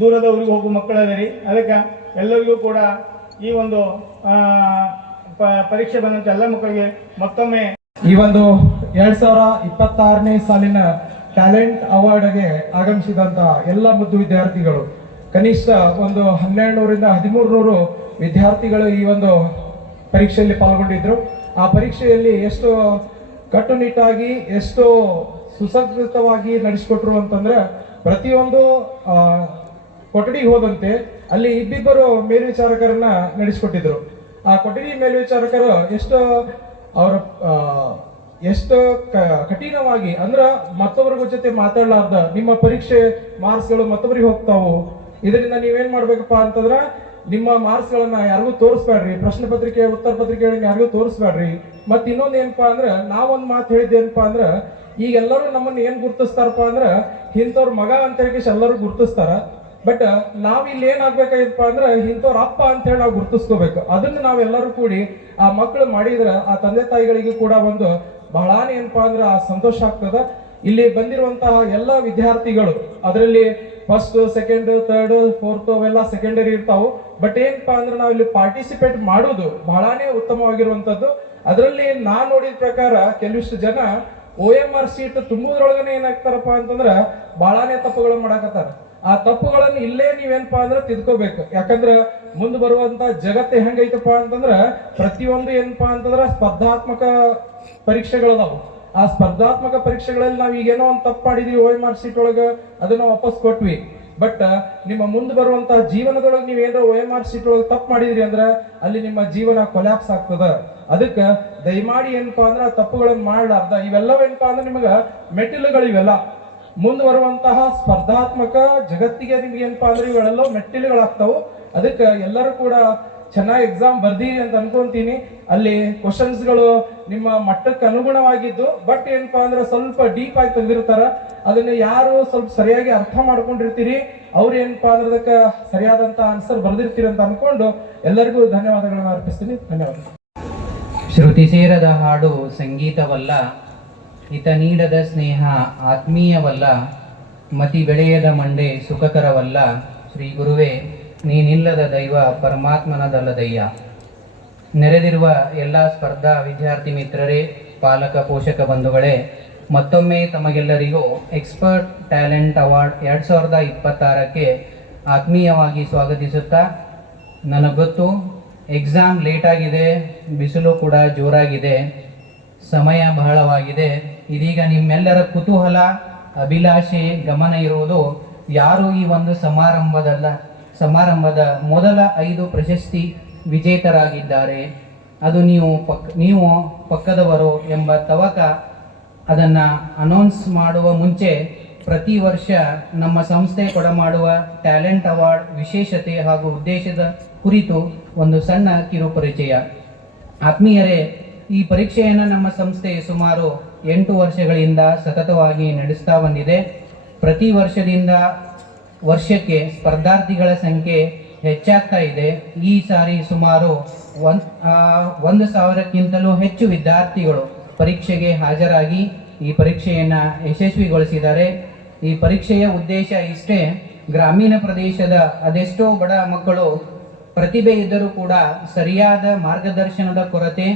ದೂರದ ಊರಿಗೆ ಹೋಗೋ ಮಕ್ಕಳು ಅದರಿ. ಅದಕ್ಕೆ ಎಲ್ಲರಿಗೂ ಕೂಡ ಈ ಒಂದು ಪರೀಕ್ಷೆ ಬಂದಂಥ ಎಲ್ಲ ಮಕ್ಕಳಿಗೆ ಮತ್ತೊಮ್ಮೆ ಈ ಒಂದು 2026ನೇ ಸಾಲಿನ ಟ್ಯಾಲೆಂಟ್ ಅವಾರ್ಡ್ಗೆ ಆಗಮಿಸಿದಂತ ಎಲ್ಲ ಮುದ್ದು ವಿದ್ಯಾರ್ಥಿಗಳು ಕನಿಷ್ಠ ಒಂದು 1200ರಿಂದ 1300 ವಿದ್ಯಾರ್ಥಿಗಳು ಈ ಒಂದು ಪರೀಕ್ಷೆಯಲ್ಲಿ ಪಾಲ್ಗೊಂಡಿದ್ರು. ಆ ಪರೀಕ್ಷೆಯಲ್ಲಿ ಎಷ್ಟು ಕಟ್ಟುನಿಟ್ಟಾಗಿ ಎಷ್ಟು ಸುಸಂಸ್ಕೃತವಾಗಿ ನಡೆಸಿಕೊಟ್ರು ಅಂತಂದ್ರೆ, ಪ್ರತಿಯೊಂದು ಕೊಠಡಿಗೆ ಹೋದಂತೆ ಅಲ್ಲಿ ಇಬ್ಬಿಬ್ಬರು ಮೇಲ್ವಿಚಾರಕರನ್ನ ನಡೆಸಿಕೊಟ್ಟಿದ್ರು. ಆ ಕೊಠಡಿ ಮೇಲ್ವಿಚಾರಕರು ಎಷ್ಟು ಕಠಿಣವಾಗಿ ಅಂದ್ರ ಮತ್ತೊಬ್ಬರ ಜೊತೆ ಮಾತಾಡಲಾರ್ದ ನಿಮ್ಮ ಪರೀಕ್ಷೆ ಮಾರ್ಕ್ಸ್ಗಳು ಮತ್ತೊಬ್ಬರಿಗೆ ಹೋಗ್ತಾವು. ಇದರಿಂದ ನೀವೇನ್ ಮಾಡ್ಬೇಕಪ್ಪ ಅಂತಂದ್ರ, ನಿಮ್ಮ ಮಾರ್ಕ್ಸ್ಗಳನ್ನ ಯಾರಿಗೂ ತೋರಿಸ್ಬೇಡ್ರಿ, ಪ್ರಶ್ನೆ ಪತ್ರಿಕೆ ಉತ್ತರ ಪತ್ರಿಕೆಗಳನ್ನ ಯಾರಿಗೂ ತೋರಿಸ್ಬೇಡ್ರಿ. ಮತ್ ಇನ್ನೊಂದ್ ಏನಪ್ಪಾ ಅಂದ್ರ, ನಾವೊಂದ್ ಮಾತು ಹೇಳಿದ್ದೇನಪ್ಪಾ ಅಂದ್ರ, ಈಗ ಎಲ್ಲರೂ ನಮ್ಮನ್ನ ಏನ್ ಗುರ್ತಿಸ್ತಾರಪ್ಪ ಅಂದ್ರ ಇಂಥವ್ರ ಮಗ ಅಂತ ಹೇಳಿ ಎಲ್ಲರೂ ಗುರ್ತಿಸ್ತಾರ. ಬಟ್ ನಾವ್ ಇಲ್ಲಿ ಏನಾಗ್ಬೇಕಾಗಿತ್ತಪ್ಪ ಅಂದ್ರ ಇಂಥವ್ರ ಅಪ್ಪ ಅಂತ ಹೇಳಿ ನಾವು ಗುರ್ತಿಸ್ಕೋಬೇಕು. ಅದನ್ನ ನಾವೆಲ್ಲರೂ ಕೂಡಿ ಆ ಮಕ್ಕಳು ಮಾಡಿದ್ರ ಆ ತಂದೆ ತಾಯಿಗಳಿಗೆ ಕೂಡ ಒಂದು ಬಹಳಾನೇ ಏನಪ್ಪಾ ಅಂದ್ರ ಆ ಸಂತೋಷ ಆಗ್ತದ. ಇಲ್ಲಿ ಬಂದಿರುವಂತಹ ಎಲ್ಲಾ ವಿದ್ಯಾರ್ಥಿಗಳು ಅದರಲ್ಲಿ ಫಸ್ಟ್, ಸೆಕೆಂಡ್, ಥರ್ಡ್, ಫೋರ್ತ್ ಅವೆಲ್ಲ ಸೆಕೆಂಡರಿ ಇರ್ತಾವು. ಬಟ್ ಏನಪ್ಪಾ ಅಂದ್ರೆ ನಾವು ಇಲ್ಲಿ ಪಾರ್ಟಿಸಿಪೇಟ್ ಮಾಡೋದು ಬಹಳಾನೇ ಉತ್ತಮವಾಗಿರುವಂತದ್ದು. ಅದರಲ್ಲಿ ನಾನ್ ನೋಡಿದ ಪ್ರಕಾರ ಕೆಲವಿಷ್ಟು ಜನ OMR ಸೀಟ್ ತುಂಬುದ್ರೊಳಗನೆ ಏನಾಗ್ತಾರಪ್ಪ ಅಂತಂದ್ರ ಬಹಳಾನೇ ತಪ್ಪುಗಳು ಮಾಡಾಕತ್ತಾರ. ಆ ತಪ್ಪುಗಳನ್ನು ಇಲ್ಲೇ ನೀವೇನಪ್ಪಾ ಅಂದ್ರೆ ತಿದ್ಕೋಬೇಕು. ಯಾಕಂದ್ರ ಮುಂದೆ ಬರುವಂತ ಜಗತ್ತು ಹೆಂಗೈತಪ್ಪ ಅಂತಂದ್ರ ಪ್ರತಿಯೊಂದು ಏನಪ್ಪಾ ಅಂತಂದ್ರ ಸ್ಪರ್ಧಾತ್ಮಕ ಪರೀಕ್ಷೆಗಳದಾವು. ಆ ಸ್ಪರ್ಧಾತ್ಮಕ ಪರೀಕ್ಷೆಗಳಲ್ಲಿ ನಾವ್ ಈಗೇನೋ ಒಂದು ತಪ್ಪು ಮಾಡಿದೀವಿ OMR ಸೀಟ್ ಒಳಗ, ಅದನ್ನ ವಾಪಸ್ ಕೊಟ್ವಿ. ಬಟ್ ನಿಮ್ಮ ಮುಂದೆ ಬರುವಂತಹ ಜೀವನದೊಳಗೆ ನೀವೇನೋ OMR ಸೀಟ್ ಒಳಗೆ ತಪ್ಪು ಮಾಡಿದ್ರಿ ಅಂದ್ರ ಅಲ್ಲಿ ನಿಮ್ಮ ಜೀವನ ಕೊಲ್ಯಾಪ್ಸ್ ಆಗ್ತದ. ಅದಕ್ಕ ದಯಮಾಡಿ ಏನಪ್ಪಾ ಅಂದ್ರ ತಪ್ಪುಗಳನ್ನ ಮಾಡ್ಲಾರ್ದ ಇವೆಲ್ಲವೇನಪ್ಪಾ ಅಂದ್ರೆ ನಿಮಗ ಮೆಟ್ಟಿಲುಗಳು, ಇವೆಲ್ಲ ಮುಂದೆ ಬರುವಂತಹ ಸ್ಪರ್ಧಾತ್ಮಕ ಜಗತ್ತಿಗೆ ನಿಮ್ಗೆ ಏನಪ್ಪಾ ಅಂದ್ರೆ ಇವೆಲ್ಲ ಮೆಟ್ಟಿಲುಗಳಾಗ್ತಾವು. ಅದಕ್ಕೆ ಎಲ್ಲರೂ ಕೂಡ ಚೆನ್ನಾಗಿ ಎಕ್ಸಾಮ್ ಬರ್ದೀರಿ ಅಂತ ಅನ್ಕೊಂತೀನಿ. ಅಲ್ಲಿ ಕ್ವಶನ್ಸ್ಗಳು ನಿಮ್ಮ ಮಟ್ಟಕ್ಕೆ ಅನುಗುಣವಾಗಿದ್ದು, ಬಟ್ ಏನಪ್ಪಾ ಅಂದ್ರೆ ಸ್ವಲ್ಪ ಡೀಪ್ ಆಗಿ ತೆಗೆದಿರ್ತಾರ. ಅದನ್ನ ಯಾರು ಸ್ವಲ್ಪ ಸರಿಯಾಗಿ ಅರ್ಥ ಮಾಡ್ಕೊಂಡಿರ್ತೀರಿ ಅವ್ರು ಏನಪ್ಪಾ ಅಂದ್ರೆ ಅದಕ್ಕೆ ಸರಿಯಾದಂತ ಆನ್ಸರ್ ಬರ್ದಿರ್ತೀರಿ ಅಂತ ಅನ್ಕೊಂಡು ಎಲ್ಲರಿಗೂ ಧನ್ಯವಾದಗಳನ್ನ ಅರ್ಪಿಸ್ತೀನಿ. ಧನ್ಯವಾದ. ಶ್ರುತಿ ಸೇರದ ಹಾಡು ಸಂಗೀತವಲ್ಲ, ಹಿತ ನೀಡದ ಸ್ನೇಹ ಆತ್ಮೀಯವಲ್ಲ, ಮತಿ ಬೆಳೆಯದ ಮಂಡೆ ಸುಖಕರವಲ್ಲ, ಶ್ರೀ ಗುರುವೇ ನೀನಿಲ್ಲದ ದೈವ ಪರಮಾತ್ಮನದಲ್ಲದಯ್ಯ. ನೆರೆದಿರುವ ಎಲ್ಲ ಸ್ಪರ್ಧಾ ವಿದ್ಯಾರ್ಥಿ ಮಿತ್ರರೇ, ಪಾಲಕ ಪೋಷಕ ಬಂಧುಗಳೇ, ಮತ್ತೊಮ್ಮೆ ತಮಗೆಲ್ಲರಿಗೂ ಎಕ್ಸ್ಪರ್ಟ್ ಟ್ಯಾಲೆಂಟ್ ಅವಾರ್ಡ್ 2026ಕ್ಕೆ ಆತ್ಮೀಯವಾಗಿ ಸ್ವಾಗತಿಸುತ್ತಾ, ನನಗೆ ಗೊತ್ತು ಎಕ್ಸಾಮ್ ಲೇಟ್ ಆಗಿದೆ, ಬಿಸಿಲು ಕೂಡ ಜೋರಾಗಿದೆ, ಸಮಯ ಬಹಳವಾಗಿದೆ. ಇದೀಗ ನಿಮ್ಮೆಲ್ಲರ ಕುತೂಹಲ, ಅಭಿಲಾಷೆ, ಗಮನ ಇರುವುದು ಯಾರು ಈ ಒಂದು ಸಮಾರಂಭದ ಮೊದಲ 5 ಪ್ರಶಸ್ತಿ ವಿಜೇತರಾಗಿದ್ದಾರೆ, ಅದು ನೀವು ಪಕ್ಕದವರು ಎಂಬ ತವಕ ಅದನ್ನು ಅನೌನ್ಸ್ ಮಾಡುವ ಮುಂಚೆ ಪ್ರತಿ ವರ್ಷ ನಮ್ಮ ಸಂಸ್ಥೆ ಕೊಡಮಾಡುವ ಟ್ಯಾಲೆಂಟ್ ಅವಾರ್ಡ್ ವಿಶೇಷತೆ ಹಾಗೂ ಉದ್ದೇಶದ ಕುರಿತು ಒಂದು ಸಣ್ಣ ಕಿರುಪರಿಚಯ. ಆತ್ಮೀಯರೇ, ಈ ಪರೀಕ್ಷೆಯನ್ನು ನಮ್ಮ ಸಂಸ್ಥೆ ಸುಮಾರು 8 ವರ್ಷಗಳಿಂದ ಸತತವಾಗಿ ನಡೆಸ್ತಾ ಬಂದಿದೆ. ಪ್ರತಿ ವರ್ಷಕ್ಕೆ ಸ್ಪರ್ಧಾರ್ಥಿಗಳ ಸಂಖ್ಯೆ ಹೆಚ್ಚಾಗ್ತಾ ಇದೆ. ಈ ಸಾರಿ ಸುಮಾರು 1,000ಕ್ಕಿಂತಲೂ ಹೆಚ್ಚು ವಿದ್ಯಾರ್ಥಿಗಳು ಪರೀಕ್ಷೆಗೆ ಹಾಜರಾಗಿ ಈ ಪರೀಕ್ಷೆಯನ್ನು ಯಶಸ್ವಿಗೊಳಿಸಿದ್ದಾರೆ. ಈ ಪರೀಕ್ಷೆಯ ಉದ್ದೇಶ ಇಷ್ಟೇ, ಗ್ರಾಮೀಣ ಪ್ರದೇಶದ ಅದೆಷ್ಟೋ ಬಡ ಮಕ್ಕಳು ಪ್ರತಿಭೆ ಇದ್ದರೂ ಕೂಡ ಸರಿಯಾದ ಮಾರ್ಗದರ್ಶನದ ಕೊರತೆ,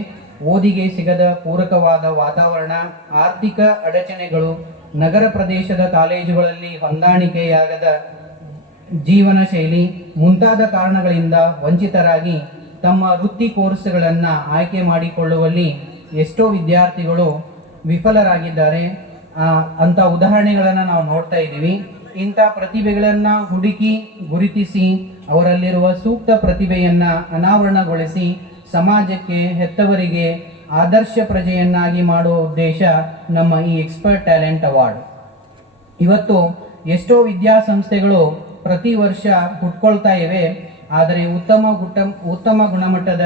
ಓದಿಗೆ ಸಿಗದ ಪೂರಕವಾದ ವಾತಾವರಣ, ಆರ್ಥಿಕ ಅಡಚಣೆಗಳು, ನಗರ ಪ್ರದೇಶದ ಕಾಲೇಜುಗಳಲ್ಲಿ ಹೊಂದಾಣಿಕೆಯಾಗದ ಜೀವನ ಶೈಲಿ ಮುಂತಾದ ಕಾರಣಗಳಿಂದ ವಂಚಿತರಾಗಿ ತಮ್ಮ ವೃತ್ತಿ ಕೋರ್ಸ್ಗಳನ್ನು ಆಯ್ಕೆ ಮಾಡಿಕೊಳ್ಳುವಲ್ಲಿ ಎಷ್ಟೋ ವಿದ್ಯಾರ್ಥಿಗಳು ವಿಫಲರಾಗಿದ್ದಾರೆ. ಅಂತ ಉದಾಹರಣೆಗಳನ್ನು ನಾವು ನೋಡ್ತಾ ಇದ್ದೀವಿ. ಇಂಥ ಪ್ರತಿಭೆಗಳನ್ನು ಹುಡುಕಿ ಗುರುತಿಸಿ ಅವರಲ್ಲಿರುವ ಸೂಕ್ತ ಪ್ರತಿಭೆಯನ್ನು ಅನಾವರಣಗೊಳಿಸಿ ಸಮಾಜಕ್ಕೆ, ಹೆತ್ತವರಿಗೆ ಆದರ್ಶ ಪ್ರಜೆಯನ್ನಾಗಿ ಮಾಡುವ ಉದ್ದೇಶ ನಮ್ಮ ಈ ಎಕ್ಸ್ಪರ್ಟ್ ಟ್ಯಾಲೆಂಟ್ ಅವಾರ್ಡ್. ಇವತ್ತು ಎಷ್ಟೋ ವಿದ್ಯಾಸಂಸ್ಥೆಗಳು ಪ್ರತಿ ವರ್ಷ ಹುಟ್ಕೊಳ್ತಾ ಇವೆ, ಆದರೆ ಉತ್ತಮ ಗುಣಮಟ್ಟದ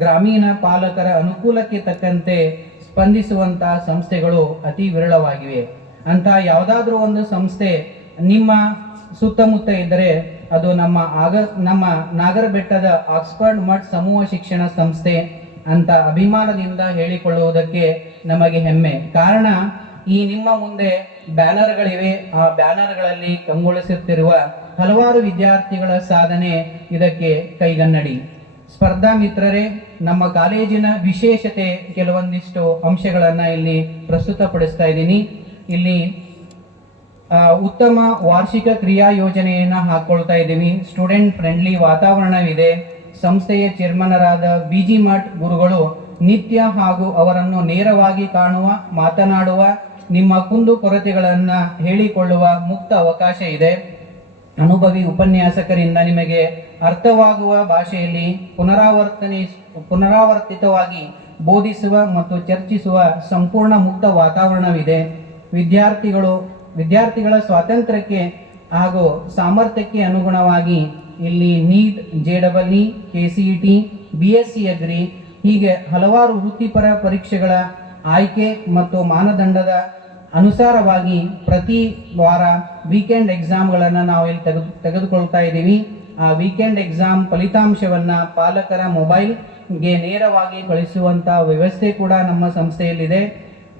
ಗ್ರಾಮೀಣ ಪಾಲಕರ ಅನುಕೂಲಕ್ಕೆ ತಕ್ಕಂತೆ ಸ್ಪಂದಿಸುವಂಥ ಸಂಸ್ಥೆಗಳು ಅತಿ ವಿರಳವಾಗಿವೆ. ಅಂತ ಯಾವುದಾದ್ರೂ ಒಂದು ಸಂಸ್ಥೆ ನಿಮ್ಮ ಸುತ್ತಮುತ್ತ ಇದ್ದರೆ ಅದು ನಮ್ಮ ನಾಗರಬೆಟ್ಟದ ಆಕ್ಸ್ಫರ್ಡ್ ಮಠ್ ಸಮೂಹ ಶಿಕ್ಷಣ ಸಂಸ್ಥೆ ಅಂತ ಅಭಿಮಾನದಿಂದ ಹೇಳಿಕೊಳ್ಳುವುದಕ್ಕೆ ನಮಗೆ ಹೆಮ್ಮೆ. ಕಾರಣ, ಈ ನಿಮ್ಮ ಮುಂದೆ ಬ್ಯಾನರ್ಗಳಿವೆ. ಆ ಬ್ಯಾನರ್ಗಳಲ್ಲಿ ಕಂಗೊಳಿಸುತ್ತಿರುವ ಹಲವಾರು ವಿದ್ಯಾರ್ಥಿಗಳ ಸಾಧನೆ ಇದಕ್ಕೆ ಕೈಗನ್ನಡಿ. ಸ್ಪರ್ಧಾ ಮಿತ್ರರೇ, ನಮ್ಮ ಕಾಲೇಜಿನ ವಿಶೇಷತೆ ಕೆಲವೊಂದಿಷ್ಟು ಅಂಶಗಳನ್ನು ಇಲ್ಲಿ ಪ್ರಸ್ತುತಪಡಿಸ್ತಾ ಇದ್ದೀನಿ. ಇಲ್ಲಿ ಉತ್ತಮ ವಾರ್ಷಿಕ ಕ್ರಿಯಾ ಯೋಜನೆಯನ್ನು ಹಾಕೊಳ್ತಾ ಇದ್ದೀವಿ. ಸ್ಟೂಡೆಂಟ್ ಫ್ರೆಂಡ್ಲಿ ವಾತಾವರಣವಿದೆ. ಸಂಸ್ಥೆಯ ಚೇರ್ಮನರಾದ BG ಮಠ್ ಗುರುಗಳು ನಿತ್ಯ ಹಾಗೂ ಅವರನ್ನು ನೇರವಾಗಿ ಕಾಣುವ, ಮಾತನಾಡುವ, ನಿಮ್ಮ ಕುಂದು ಕೊರತೆಗಳನ್ನು ಹೇಳಿಕೊಳ್ಳುವ ಮುಕ್ತ ಅವಕಾಶ ಇದೆ. ಅನುಭವಿ ಉಪನ್ಯಾಸಕರಿಂದ ನಿಮಗೆ ಅರ್ಥವಾಗುವ ಭಾಷೆಯಲ್ಲಿ ಪುನರಾವರ್ತಿತವಾಗಿ ಬೋಧಿಸುವ ಮತ್ತು ಚರ್ಚಿಸುವ ಸಂಪೂರ್ಣ ಮುಕ್ತ ವಾತಾವರಣವಿದೆ. ವಿದ್ಯಾರ್ಥಿಗಳ ಸ್ವಾತಂತ್ರ್ಯಕ್ಕೆ ಹಾಗೂ ಸಾಮರ್ಥ್ಯಕ್ಕೆ ಅನುಗುಣವಾಗಿ ಇಲ್ಲಿ NEET, JEE, KCET, BSc agri ಹೀಗೆ ಹಲವಾರು ವೃತ್ತಿಪರ ಪರೀಕ್ಷೆಗಳ ಆಯ್ಕೆ ಮತ್ತು ಮಾನದಂಡದ ಅನುಸಾರವಾಗಿ ಪ್ರತಿ ವಾರ ವೀಕೆಂಡ್ ಎಕ್ಸಾಮ್ಗಳನ್ನು ನಾವು ಇಲ್ಲಿ ತೆಗೆದುಕೊಳ್ತಾ ಇದ್ದೀವಿ. ಆ ವೀಕೆಂಡ್ ಎಕ್ಸಾಮ್ ಫಲಿತಾಂಶವನ್ನು ಪಾಲಕರ ಮೊಬೈಲ್ಗೆ ನೇರವಾಗಿ ಕಳಿಸುವಂಥ ವ್ಯವಸ್ಥೆ ಕೂಡ ನಮ್ಮ ಸಂಸ್ಥೆಯಲ್ಲಿದೆ.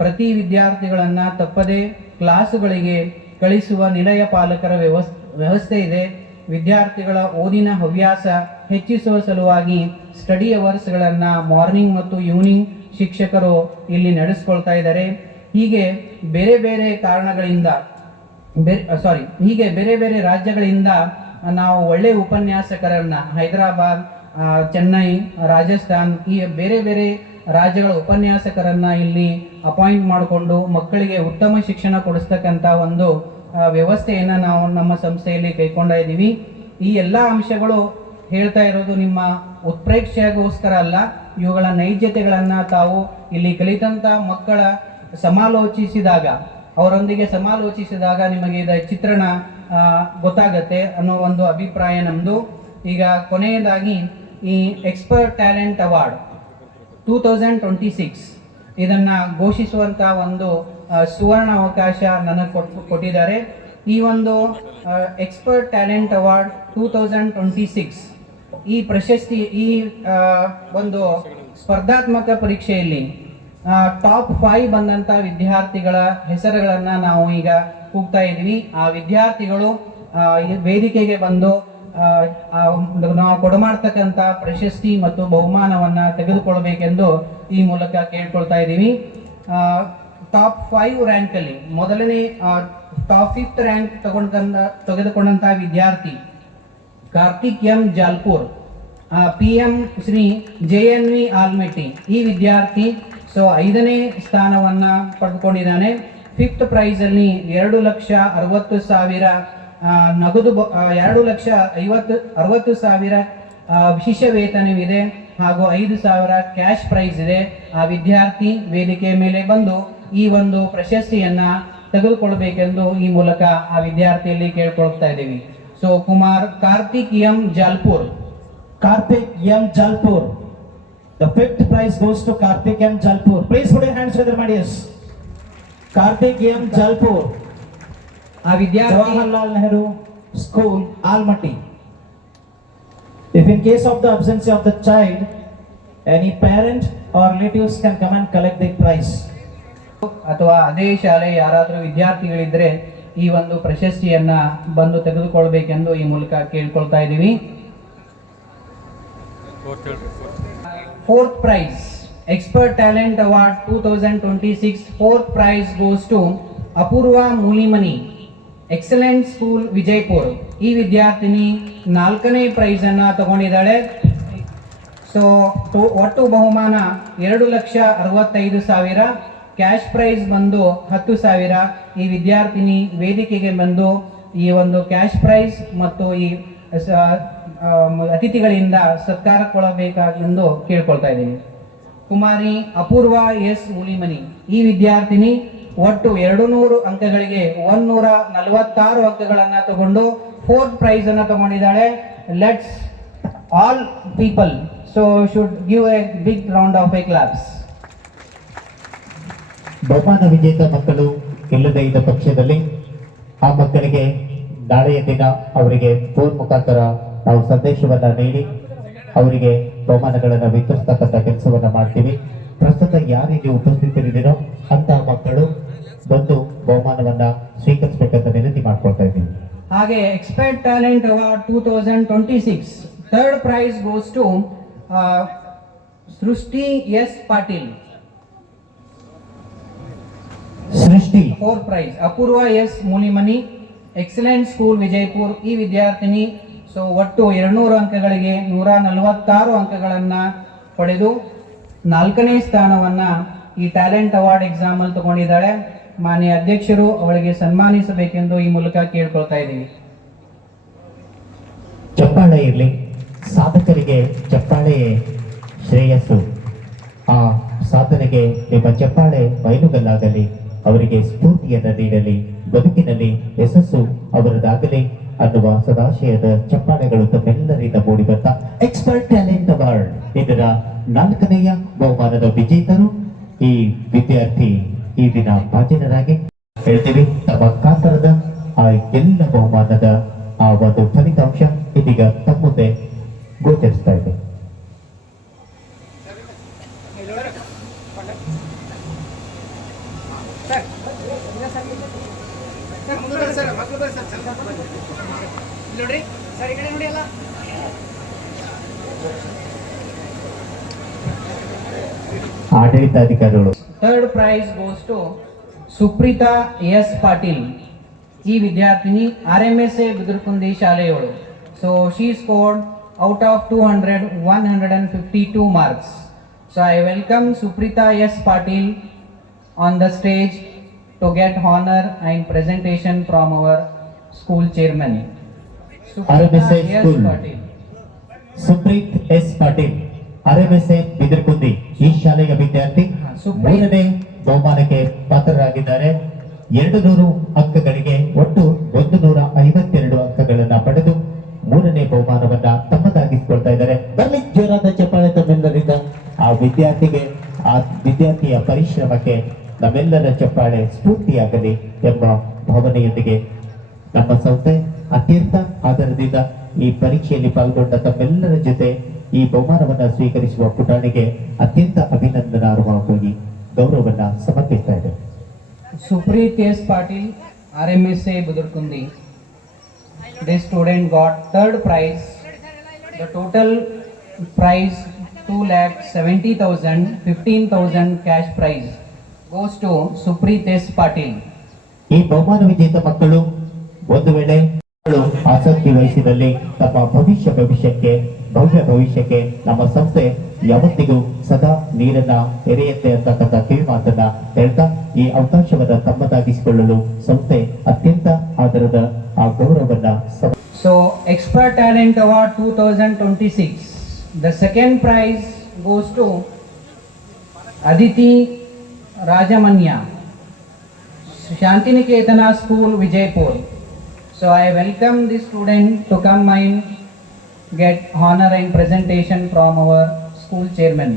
ಪ್ರತಿ ವಿದ್ಯಾರ್ಥಿಗಳನ್ನು ತಪ್ಪದೇ ಕ್ಲಾಸುಗಳಿಗೆ ಕಳಿಸುವ ನಿಲಯ ಪಾಲಕರ ವ್ಯವಸ್ಥೆ ಇದೆ. ವಿದ್ಯಾರ್ಥಿಗಳ ಓದಿನ ಹವ್ಯಾಸ ಹೆಚ್ಚಿಸುವ ಸಲುವಾಗಿ ಸ್ಟಡಿ ಅವರ್ಸ್ಗಳನ್ನು ಮಾರ್ನಿಂಗ್ ಮತ್ತು ಈವ್ನಿಂಗ್ ಶಿಕ್ಷಕರು ಇಲ್ಲಿ ನಡೆಸ್ಕೊಳ್ತಾ ಇದ್ದಾರೆ. ಹೀಗೆ ಬೇರೆ ಬೇರೆ ಕಾರಣಗಳಿಂದ ಬೇರೆ ಬೇರೆ ರಾಜ್ಯಗಳಿಂದ ನಾವು ಒಳ್ಳೆಯ ಉಪನ್ಯಾಸಕರನ್ನು ಹೈದರಾಬಾದ್, ಚೆನ್ನೈ, ರಾಜಸ್ಥಾನ್ ಈ ಬೇರೆ ಬೇರೆ ರಾಜ್ಯಗಳ ಉಪನ್ಯಾಸಕರನ್ನು ಇಲ್ಲಿ ಅಪಾಯಿಂಟ್ ಮಾಡಿಕೊಂಡು ಮಕ್ಕಳಿಗೆ ಉತ್ತಮ ಶಿಕ್ಷಣ ಕೊಡಿಸ್ತಕ್ಕಂಥ ಒಂದು ವ್ಯವಸ್ಥೆಯನ್ನು ನಾವು ನಮ್ಮ ಸಂಸ್ಥೆಯಲ್ಲಿ ಕೈಗೊಂಡ ಇದ್ದೀವಿ. ಈ ಎಲ್ಲ ಅಂಶಗಳು ಹೇಳ್ತಾ ಇರೋದು ನಿಮ್ಮ ಉತ್ಪ್ರೇಕ್ಷೆಗೋಸ್ಕರ ಅಲ್ಲ, ಇವುಗಳ ನೈಜತೆಗಳನ್ನು ತಾವು ಇಲ್ಲಿ ಕಲಿತಂಥ ಮಕ್ಕಳ ಅವರೊಂದಿಗೆ ಸಮಾಲೋಚಿಸಿದಾಗ ನಿಮಗೆ ಇದರ ಚಿತ್ರಣ ಗೊತ್ತಾಗತ್ತೆ ಅನ್ನೋ ಒಂದು ಅಭಿಪ್ರಾಯ ನಮ್ಮದು. ಈಗ ಕೊನೆಯದಾಗಿ ಈ ಎಕ್ಸ್ಪರ್ಟ್ ಟ್ಯಾಲೆಂಟ್ ಅವಾರ್ಡ್ 2026 ಇದನ್ನು ಘೋಷಿಸುವಂಥ ಒಂದು ಸುವರ್ಣ ಅವಕಾಶ ನನಗೆ ಕೊಟ್ಟಿದ್ದಾರೆ. ಈ ಒಂದು ಎಕ್ಸ್ಪರ್ಟ್ ಟ್ಯಾಲೆಂಟ್ ಅವಾರ್ಡ್ 2026 ಈ ಪ್ರಶಸ್ತಿ ಈ ಒಂದು ಸ್ಪರ್ಧಾತ್ಮಕ ಪರೀಕ್ಷೆಯಲ್ಲಿ ಟಾಪ್ 5 ಬಂದಂಥ ವಿದ್ಯಾರ್ಥಿಗಳ ಹೆಸರುಗಳನ್ನು ನಾವು ಈಗ ಕೂಗ್ತಾ ಇದ್ವಿ. ಆ ವಿದ್ಯಾರ್ಥಿಗಳು ವೇದಿಕೆಗೆ ಬಂದು ನಾವು ಕೊಡಮಾಡ್ತಕ್ಕಂಥ ಪ್ರಶಸ್ತಿ ಮತ್ತು ಬಹುಮಾನವನ್ನು ತೆಗೆದುಕೊಳ್ಬೇಕೆಂದು ಈ ಮೂಲಕ ಕೇಳ್ಕೊಳ್ತಾ ಇದ್ದೀವಿ. ಟಾಪ್ 5 ರ್ಯಾಂಕಲ್ಲಿ ಮೊದಲನೇ ಟಾಪ್ 5th ರ್ಯಾಂಕ್ ತೆಗೆದುಕೊಂಡಂಥ ವಿದ್ಯಾರ್ಥಿ Karthik M Jalpur, PM Shri JNV Almatti. ಈ ವಿದ್ಯಾರ್ಥಿ 5ನೇ ಸ್ಥಾನವನ್ನು ಪಡೆದುಕೊಂಡಿದ್ದಾನೆ. 5th ಪ್ರೈಸಲ್ಲಿ 2,60,000 ನಗದು, 2,60,000 ಶಿಷ್ಯ ವೇತನವಿದೆ ಹಾಗೂ 5,000 ಕ್ಯಾಶ್ ಪ್ರೈಸ್ ಇದೆ. ಆ ವಿದ್ಯಾರ್ಥಿ ವೇದಿಕೆ ಮೇಲೆ ಬಂದು ಈ ಒಂದು ಪ್ರಶಸ್ತಿಯನ್ನು ತೆಗೆದುಕೊಳ್ಬೇಕೆಂದು ಈ ಮೂಲಕ ಆ ವಿದ್ಯಾರ್ಥಿಯಲ್ಲಿ ಕೇಳ್ಕೊಳ್ತಾ ಇದ್ದೀವಿ. Karthik M. Jalpur. The 5th prize goes to Karthik M. Jalpur. Please put your hands together, my dears. Karthik M. Jalpur. ಆ ವಿದ್ಯಾರ್ಥಿ Jawaharlal Nehru School, Almaty. If in case of the absence of the child, any parent or relatives can come and collect the prize. ಅಥವಾ ಅದೇ ಶಾಲೆ ಯಾರಾದರೂ ವಿದ್ಯಾರ್ಥಿಗಳಿದ್ರೆ ಈ ಒಂದು ಪ್ರಶಸ್ತಿಯನ್ನ ಬಂದು ತೆಗೆದುಕೊಳ್ಬೇಕೆಂದು ಈ ಮೂಲಕ ಕೇಳ್ಕೊಳ್ತಾ ಇದ್ದೀವಿ. 4th prize expert talent award 2026 4th prize goes to Apoorva Mulimani, excellent school Vijayapura. ಈ ವಿದ್ಯಾರ್ಥಿನಿ 4ನೇ ಪ್ರೈಸ್ ಅನ್ನ ತಗೊಂಡಿದ್ದಾಳೆ. ಒಟ್ಟು ಬಹುಮಾನ 2,65,000, ಕ್ಯಾಶ್ ಪ್ರೈಸ್ ಬಂದು 10,000. ಈ ವಿದ್ಯಾರ್ಥಿನಿ ವೇದಿಕೆಗೆ ಬಂದು ಈ ಒಂದು ಕ್ಯಾಶ್ ಪ್ರೈಸ್ ಮತ್ತು ಈ ಅತಿಥಿಗಳಿಂದ ಸತ್ಕಾರಕ್ಕೊಳ್ಳಬೇಕಾಗೆಂದು ಕೇಳ್ಕೊಳ್ತಾ ಇದ್ದೀನಿ. ಕುಮಾರಿ ಅಪೂರ್ವ ಎಸ್ ಮೂಲಿಮನಿ ಈ ವಿದ್ಯಾರ್ಥಿನಿ ಒಟ್ಟು 200 ಅಂಕಗಳಿಗೆ 146 ಅಂಕಗಳನ್ನು ತಗೊಂಡು 4th ಪ್ರೈಸ್ ಅನ್ನು ತಗೊಂಡಿದ್ದಾಳೆ. Let's all people should give a big round of claps. ಬಹುಮಾನ ವಿಜೇತ ಮಕ್ಕಳು ಇಲ್ಲದೆ ಇದ್ದ ಪಕ್ಷದಲ್ಲಿ ಆ ಮಕ್ಕಳಿಗೆ ನಾಳೆಯ ದಿನ ಅವರಿಗೆ ಫೋನ್ ಮುಖಾಂತರ ನಾವು ಸಂದೇಶವನ್ನ ನೀಡಿ ಅವರಿಗೆ ಬಹುಮಾನಗಳನ್ನು ವಿತರಿಸತಕ್ಕಂಥ ಕೆಲಸವನ್ನ ಮಾಡ್ತೀವಿ. ಪ್ರಸ್ತುತ ಯಾರಿಗೆ ಉಪಸ್ಥಿತರಿದ್ದೀರೋ ಅಂತಹ ಮಕ್ಕಳು ಬಂದು ಬಹುಮಾನವನ್ನ ಸ್ವೀಕರಿಸಬೇಕಂತ ವಿನಂತಿ ಮಾಡ್ಕೊಳ್ತಾ ಇದ್ದೀವಿ. ಹಾಗೆ expert talent award 2026 3rd prize goes to Srushti S Patil. Srushti. Fourth prize Apoorva S Mulimani, excellent school Vijayapur. ಈ ವಿದ್ಯಾರ್ಥಿನಿ ಸೊ ಒಟ್ಟು 200 ಅಂಕಗಳಿಗೆ 146 ಅಂಕಗಳನ್ನು ಪಡೆದು 4ನೇ ಸ್ಥಾನವನ್ನು ಈ ಟ್ಯಾಲೆಂಟ್ ಅವಾರ್ಡ್ ಎಕ್ಸಾಮ್ ಅಲ್ಲಿ ತಗೊಂಡಿದ್ದಾಳೆ. ಮಾನ್ಯ ಅಧ್ಯಕ್ಷರು ಅವಳಿಗೆ ಸನ್ಮಾನಿಸಬೇಕೆಂದು ಈ ಮೂಲಕ ಕೇಳ್ಕೊಳ್ತಾ ಇದ್ದೀವಿ. ಚಪ್ಪಾಳೆ ಇರಲಿ, ಸಾಧಕರಿಗೆ ಚಪ್ಪಾಳೆಯೇ ಶ್ರೇಯಸ್ಸು. ಆ ಸಾಧನೆಗೆ ನಿಮ್ಮ ಚಪ್ಪಾಳೆ ಬಯಲುಗಲ್ಲಾಗಲಿ, ಅವರಿಗೆ ಸ್ಫೂರ್ತಿಯನ್ನು ನೀಡಲಿ, ಬದುಕಿನಲ್ಲಿ ಯಶಸ್ಸು ಅವರದಾಗಲಿ ಅನ್ನುವ ಸದಾಶಯದ ಚಪ್ಪಾಳೆಗಳು ತಮ್ಮೆಲ್ಲರಿಂದ ಮೂಡಿಬಂದ ಎಕ್ಸ್ಪರ್ಟ್ ಟ್ಯಾಲೆಂಟ್ ಅವಾರ್ಡ್ ಇದರ 4ನೆಯ ಬಹುಮಾನದ ವಿಜೇತರು ಈ ವಿದ್ಯಾರ್ಥಿ ಈ ದಿನ ಭಾಜನರಾಗಿ ಹೇಳ್ತೀವಿ. ತಮ್ಮ ಕಾತರದ ಆ ಎಲ್ಲ ಬಹುಮಾನದ ಆ ಒಂದು ಫಲಿತಾಂಶ ಇದೀಗ ತಮ್ಮ ಮುಂದೆ ಗೋಚರಿಸ್ತಾ ಇದೆ. ಆಡಳಿತಾಧಿಕಾರಿಗಳು. Third prize goes to Supreeta S Patil. ಈ ವಿದ್ಯಾರ್ಥಿನಿ RMSA ಬಿದರಕುಂದಿ ಶಾಲೆಯವಳು. So she scored out of 200 152 marks. So I welcome Suprita S. Patil on the stage to get honor and presentation from our school chairman. RMSA school. Patil. Supreet S Patil, RMSA Bidarakundi ಈ ಶಾಲೆಯ ವಿದ್ಯಾರ್ಥಿ ಸುಪ್ರೀತ್. 3ನೇ ಬಹುಮಾನಕ್ಕೆ ಪಾತ್ರರಾಗಿದ್ದಾರೆ. 200 ಅಂಕಗಳಿಗೆ ಒಟ್ಟು 152 ಅಂಕಗಳನ್ನ ಪಡೆದು 3ನೇ ಬಹುಮಾನವನ್ನ ತಮ್ಮದಾಗಿಸಿಕೊಳ್ತಾ ಇದ್ದಾರೆ. ಬರಲಿ ಜೋರಾದ ಚಪ್ಪಾಳೆ ತಮ್ಮೆಲ್ಲರಿಂದ. ಆ ವಿದ್ಯಾರ್ಥಿಗೆ, ಆ ವಿದ್ಯಾರ್ಥಿಯ ಪರಿಶ್ರಮಕ್ಕೆ ನಮ್ಮೆಲ್ಲರ ಚಪ್ಪಾಳೆ ಸ್ಫೂರ್ತಿಯಾಗಲಿ ಎಂಬ ಭಾವನೆಯೊಂದಿಗೆ ನಮ್ಮ ಸಂಸ್ಥೆ ಅತ್ಯಂತ ಆಧಾರದಿಂದ ಈ ಪರೀಕ್ಷೆಯಲ್ಲಿ ಪಾಲ್ಗೊಂಡ ತಮ್ಮೆಲ್ಲರ ಜೊತೆ ಈ ಬಹುಮಾನವನ್ನ ಸ್ವೀಕರಿಸುವ ಪುಟಾಣಿಗೆ ಅತ್ಯಂತ ಅಭಿನಂದನಾರ್ಹವಾಗಿ ಗೌರವವನ್ನ ಸಮರ್ಪಿಸ್ತಾ ಇದೆ. Supreet S. Patil, RMSA Budurkundi. This student got third prize. The total prize 2,70,000, 15,000 cash prize goes to Supreet S. Patil. ಈ ಬಹುಮಾನ ವಿಜೇತ ಮಕ್ಕಳು ಒಂದು ವೇಳೆ ಆಸಕ್ತಿ ವಹಿಸಿದಲ್ಲಿ ತಮ್ಮ ಭವಿಷ್ಯಕ್ಕೆ ಭವ್ಯ ಭವಿಷ್ಯಕ್ಕೆ ನಮ್ಮ ಸಂಸ್ಥೆ ಯಾವತ್ತಿಗೂ ಸದಾ ನೀರನ್ನ ಎರೆಯುತ್ತೆ ಅಂತಕ್ಕಂಥ ಕಿವಿ ಮಾತನ್ನ ಹೇಳ್ತಾ ಈ ಅವಕಾಶವನ್ನ ತಮ್ಮದಾಗಿಸಿಕೊಳ್ಳಲು ಸಂಸ್ಥೆ ಅತ್ಯಂತ ಆಧಾರದ ಆ ಗೌರವವನ್ನ So Expert Talent Award 2026. The second prize goes to Aditi Rajamanya, Shantiniketana School, Vijaypur. So I welcome this student to come and get honor and presentation from our school chairman.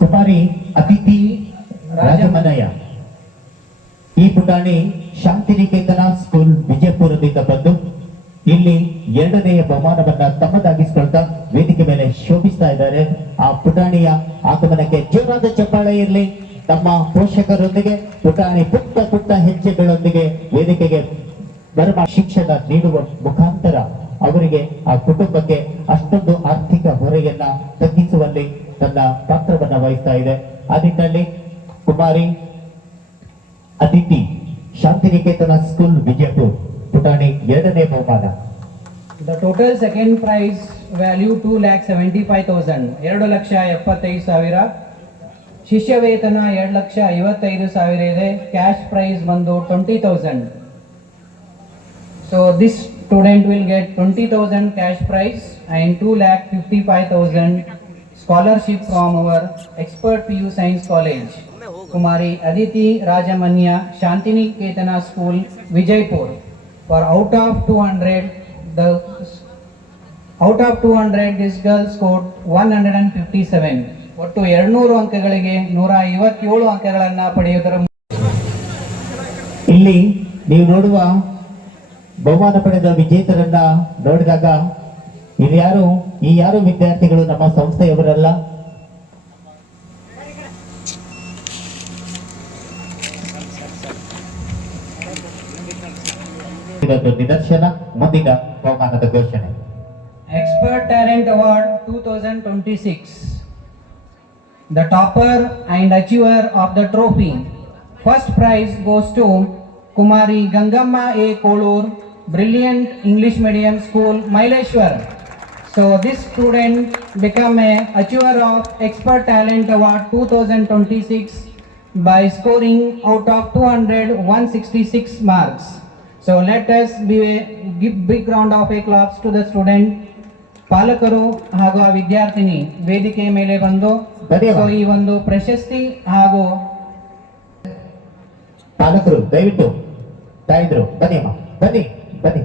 ಕುಮಾರಿ ಅತಿಥಿ ರಾಜಮನಯ್ಯ. ಈ ಪುಟಾಣಿ ಶಾಂತಿನಿಕೇತನ ಸ್ಕೂಲ್ ವಿಜಯಪುರದಿಂದ ಬಂದು ಇಲ್ಲಿ 2ನೇ ಬಹುಮಾನವನ್ನ ತಮ್ಮದಾಗಿಸಿಕೊಳ್ತಾ ವೇದಿಕೆ ಮೇಲೆ ಶೋಭಿಸ್ತಾ ಇದ್ದಾರೆ. ಆ ಪುಟಾಣಿಯ ಆಗಮನಕ್ಕೆ ಜೋರಾದ ಚಪ್ಪಾಳೆ ಇರಲಿ. ತಮ್ಮ ಪೋಷಕರೊಂದಿಗೆ ಪುಟಾಣಿ ಪುಟ್ಟ ಪುಟ್ಟ ಹೆಜ್ಜೆಗಳೊಂದಿಗೆ ವೇದಿಕೆಗೆ ಬರುವ ಶಿಕ್ಷಣ ನೀಡುವ ಮುಖಾಂತರ ಅವರಿಗೆ ಆ ಕುಟುಂಬಕ್ಕೆ ಅಷ್ಟೊಂದು ಆರ್ಥಿಕ ಹೊರೆಯನ್ನ ತಗ್ಗಿಸುವಲ್ಲಿ ತನ್ನ ಪಾತ್ರವನ್ನ ವಹಿಸ್ತಾ ಇದೆ. ಆ ನಿಟ್ಟಿನಲ್ಲಿ ಕುಮಾರಿ ಅದಿತಿ ಶಾಂತಿನಿಕೇತನ ಸ್ಕೂಲ್ ವಿಜಯಪುರ್ ಪುಟಾಣಿ 2ನೇ ಬಹುಮಾನ. The total second prize value 2,75,000, 2,75,000. ಶಿಷ್ಯ ವೇತನ 2,55,000 ಇದೆ. ಕ್ಯಾಶ್ ಪ್ರೈಸ್ ಬಂದು 20,000. So this student will get 20,000 cash prize and 2,55,000 scholarship from our Expert PU Science College. Kumari Aditi Rajamanya, Shantiniketana School, Vijaypur. For out of 200, this girl scored 157. ಒಟ್ಟು 200 ಅಂಕಗಳಿಗೆ 157 ಅಂಕಗಳನ್ನು ಪಡೆಯುವುದರ ಇಲ್ಲಿ ನೀವು ನೋಡುವ ಬಹುಮಾನ ಪಡೆದ ವಿಜೇತರನ್ನ ನೋಡಿದಾಗ ಈ ಯಾರು ವಿದ್ಯಾರ್ಥಿಗಳು ನಮ್ಮ ಸಂಸ್ಥೆಯವರಲ್ಲ. ಇದೊಂದು ನಿದರ್ಶನ. ಮುಂದಿನ ಬಹುಮಾನದ ಘೋಷಣೆ. Expert Talent Award 2026. The topper and achiever of the trophy First prize goes to Kumari Gangamma A. Kolur, Brilliant English Medium School, Maileshwar. So this student became a achiever of Expert Talent Award 2026 by scoring out of 200 166 marks. So let us give big round of applause to the student. ಪಾಲಕರು ಹಾಗೂ ಆ ವಿದ್ಯಾರ್ಥಿನಿ ವೇದಿಕೆ ಮೇಲೆ ಬಂದು ಧನ್ಯವಾದ. ಈ ಒಂದು ಪ್ರಶಸ್ತಿ ಹಾಗೂ ಪಾಲಕರು ದಯವಿಟ್ಟು ತಾಯಿದ್ರು ಬನ್ನಿಮ್ಮ, ಬನ್ನಿ ಬನ್ನಿ.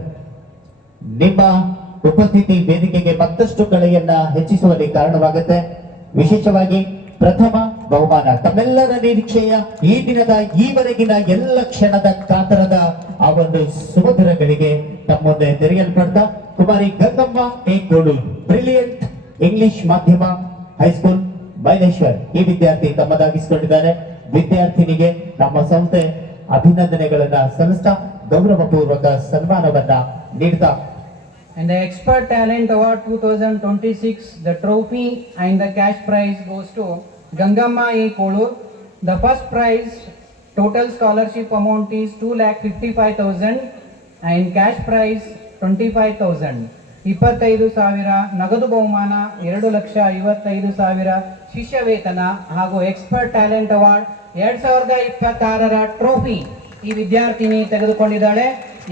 ನಿಮ್ಮ ಉಪಸ್ಥಿತಿ ವೇದಿಕೆಗೆ ಮತ್ತಷ್ಟು ಕಳೆಯನ್ನ ಹೆಚ್ಚಿಸುವಲ್ಲಿ ಕಾರಣವಾಗುತ್ತೆ. ವಿಶೇಷವಾಗಿ ಪ್ರಥಮ ಬಹುಮಾನ ತಮ್ಮೆಲ್ಲರ ನಿರೀಕ್ಷೆಯ ಈ ದಿನದ ಈವರೆಗಿನ ಎಲ್ಲ ಕ್ಷಣದ ಕಾತರದ ಆ ಒಂದು ಸುಮಧುರಗಳಿಗೆ ತಮ್ಮೊಂದೆ ತೆರೆಯಲ್ಪಡ್ತಾ ಕುಮಾರಿ Gangamma A Kolur, brilliant English ಮಾಧ್ಯಮ ಹೈಸ್ಕೂಲ್, ಮೈಲೇಶ್ವರ್ ಈ ವಿದ್ಯಾರ್ಥಿ ತಮ್ಮದಾಗಿಸಿಕೊಂಡಿದ್ದಾರೆ. ವಿದ್ಯಾರ್ಥಿನಿಗೆ ನಮ್ಮ ಸಂಸ್ಥೆ ಅಭಿನಂದನೆಗಳನ್ನ ಸಲ್ಲಿಸ್ತಾ ಗೌರವಪೂರ್ವಕ ಸನ್ಮಾನವನ್ನ ನೀಡ್ತಾ And the Expert Talent Award 2026, the trophy and the cash prize goes to Gangamma A. Kolur. The first prize total scholarship amount is 2,55,000 and cash prize 25,000. 25,000 ನಗದು ಬಹುಮಾನ, 2,55,000 ಶಿಷ್ಯ ವೇತನ ಹಾಗೂ ಎಕ್ಸ್ಪರ್ಟ್ ಟ್ಯಾಲೆಂಟ್ ಅವಾರ್ಡ್ 2026ರ ಟ್ರೋಫಿ ಈ ವಿದ್ಯಾರ್ಥಿನಿ ತೆಗೆದುಕೊಂಡಿದ್ದಾಳೆ.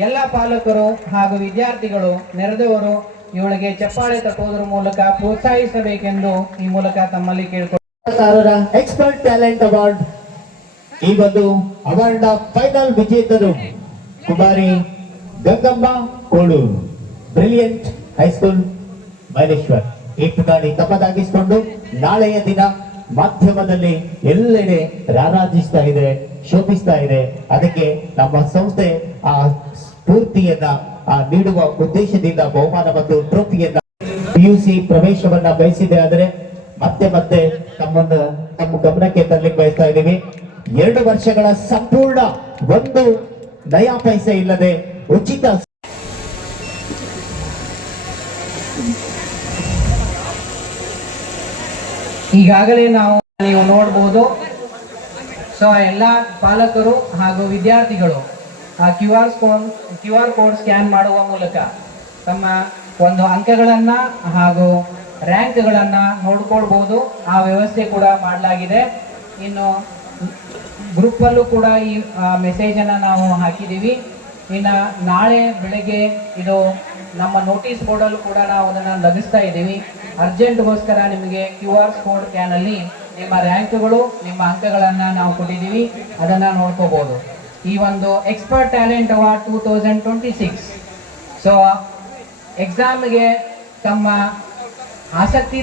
ಎಲ್ಲ ಪಾಲಕರು ಹಾಗೂ ವಿದ್ಯಾರ್ಥಿಗಳು ನೆರೆದವರು ಇವಳಿಗೆ ಚಪ್ಪಾಳೆ ತಟ್ಟುವುದರ ಮೂಲಕ ಪ್ರೋತ್ಸಾಹಿಸಬೇಕೆಂದು ಈ ಮೂಲಕ ತಮ್ಮಲ್ಲಿ ಕೇಳಿಕೊಳ್ಳುತ್ತಾರೆ. ಎಕ್ಸ್ಪರ್ಟ್ ಟ್ಯಾಲೆಂಟ್ ಅವಾರ್ಡ್ ಈ ಒಂದು ಅವಾರ್ಡ್ ಫೈನಲ್ ವಿಜೇತರು ಕುಮಾರಿ ಗಂಗಮ್ಮ ಕೋಳೂರ್, ಬ್ರಿಲಿಯಂಟ್ ಹೈಸ್ಕೂಲ್, ಮೈಲೇಶ್ವರ್. ಈ ಪುಟಾಣಿ ತಮ್ಮದಾಗಿಸಿಕೊಂಡು ನಾಳೆಯ ದಿನ ಮಾಧ್ಯಮದಲ್ಲಿ ಎಲ್ಲೆಡೆ ರಾರಾಜಿಸ್ತಾ ಇದೆ, ಶೋಭಿಸ್ತಾ ಇದೆ. ಅದಕ್ಕೆ ನಮ್ಮ ಸಂಸ್ಥೆ ಆ ಸ್ಫೂರ್ತಿಯನ್ನ ನೀಡುವ ಉದ್ದೇಶದಿಂದ ಬಹುಮಾನ ಮತ್ತು ಟ್ರೋಫಿಯನ್ನ PUC ಪ್ರವೇಶವನ್ನ ಬಯಸಿದೆ. ಆದರೆ ಮತ್ತೆ ತಮ್ಮ ಗಮನಕ್ಕೆ ತರಲಿಕ್ಕೆ ಬಯಸ್ತಾ ಇದ್ದೀವಿ. 2 ವರ್ಷಗಳ ಸಂಪೂರ್ಣ ಒಂದು ನಯಾ ಪೈಸೆ ಇಲ್ಲದೆ ಉಚಿತ ಈಗಾಗಲೇ ನೀವು ನೋಡಬಹುದು. ಸೊ ಎಲ್ಲ ಪಾಲಕರು ಹಾಗೂ ವಿದ್ಯಾರ್ಥಿಗಳು ಆ QR ಕೋಡ್ ಸ್ಕ್ಯಾನ್ ಮಾಡುವ ಮೂಲಕ ತಮ್ಮ ಒಂದು ಅಂಕಗಳನ್ನ ಹಾಗೂ ರ್ಯಾಂಕ್ಗಳನ್ನ ನೋಡ್ಕೊಳ್ಬಹುದು. ಆ ವ್ಯವಸ್ಥೆ ಕೂಡ ಮಾಡಲಾಗಿದೆ. ಇನ್ನು ಗ್ರೂಪಲ್ಲೂ ಕೂಡ ಈ ಮೆಸೇಜನ್ನು ನಾವು ಹಾಕಿದ್ದೀವಿ. ಇನ್ನು ನಾಳೆ ಬೆಳಗ್ಗೆ ಇದು ನಮ್ಮ ನೋಟಿಸ್ ಬೋರ್ಡಲ್ಲೂ ಕೂಡ ನಾವು ಅದನ್ನು ಲಗಿಸ್ತಾ ಇದ್ದೀವಿ. ಅರ್ಜೆಂಟ್ಗೋಸ್ಕರ ನಿಮಗೆ QR ಕೋಡ್ ಸ್ಕ್ಯಾನಲ್ಲಿ ನಿಮ್ಮ ರ್ಯಾಂಕ್ಗಳು, ನಿಮ್ಮ ಅಂಕಗಳನ್ನು ನಾವು ಕೊಟ್ಟಿದ್ದೀವಿ, ಅದನ್ನು ನೋಡ್ಕೋಬಹುದು. ಈ ಒಂದು ಎಕ್ಸ್ಪರ್ಟ್ ಟ್ಯಾಲೆಂಟ್ ಅವಾರ್ಡ್ 2026 ಸೊ ಎಕ್ಸಾಮ್ಗೆ ತಮ್ಮ ಆಸಕ್ತಿ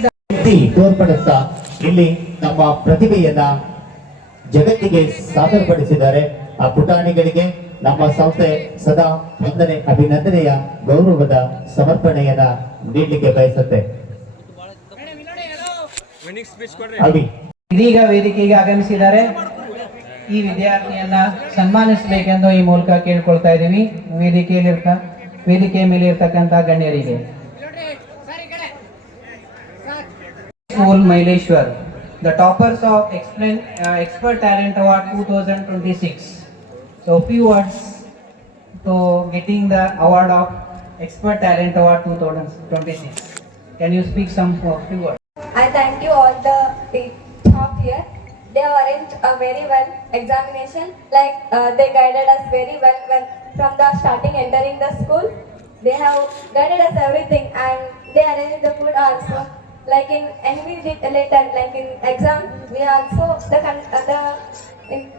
ತೋರ್ಪಡಿಸ್ತಾ ಇಲ್ಲಿ ನಮ್ಮ ಪ್ರತಿಭೆಯನ್ನ ಜಗತ್ತಿಗೆ ಸಾದರಪಡಿಸಿದ್ದಾರೆ. ಆ ಪುಟಾಣಿಗಳಿಗೆ ನಮ್ಮ ಸಂಸ್ಥೆ ಸದಾ ವಂದನೆ, ಅಭಿನಂದನೆಯ ಗೌರವದ ಸಮರ್ಪಣೆಯನ್ನ ನೀಡಲಿಕ್ಕೆ ಬಯಸುತ್ತೆ. ಇದೀಗ ವೇದಿಕೆಗೆ ಆಗಮಿಸಿದ್ದಾರೆ. ಈ ವಿದ್ಯಾರ್ಥಿಯನ್ನ ಸನ್ಮಾನಿಸಬೇಕೆಂದು ಈ ಮೂಲಕ ಕೇಳ್ಕೊಳ್ತಾ ಇದ್ದೀವಿ. ವೇದಿಕೆಯ ಮೇಲೆ ಇರ್ತಕ್ಕಂಥ ಗಣ್ಯರಿಗೆ. School Mayleshwar, the toppers of Expert Talent Award 2026. So few words to getting the award of Expert Talent Award 2026. Can you speak some few words? I thank you all the staff here. They have arranged a very well examination. Like they guided us very well when from the starting entering the school. They have guided us everything and they arranged the food also. Like in later, like in exam, we also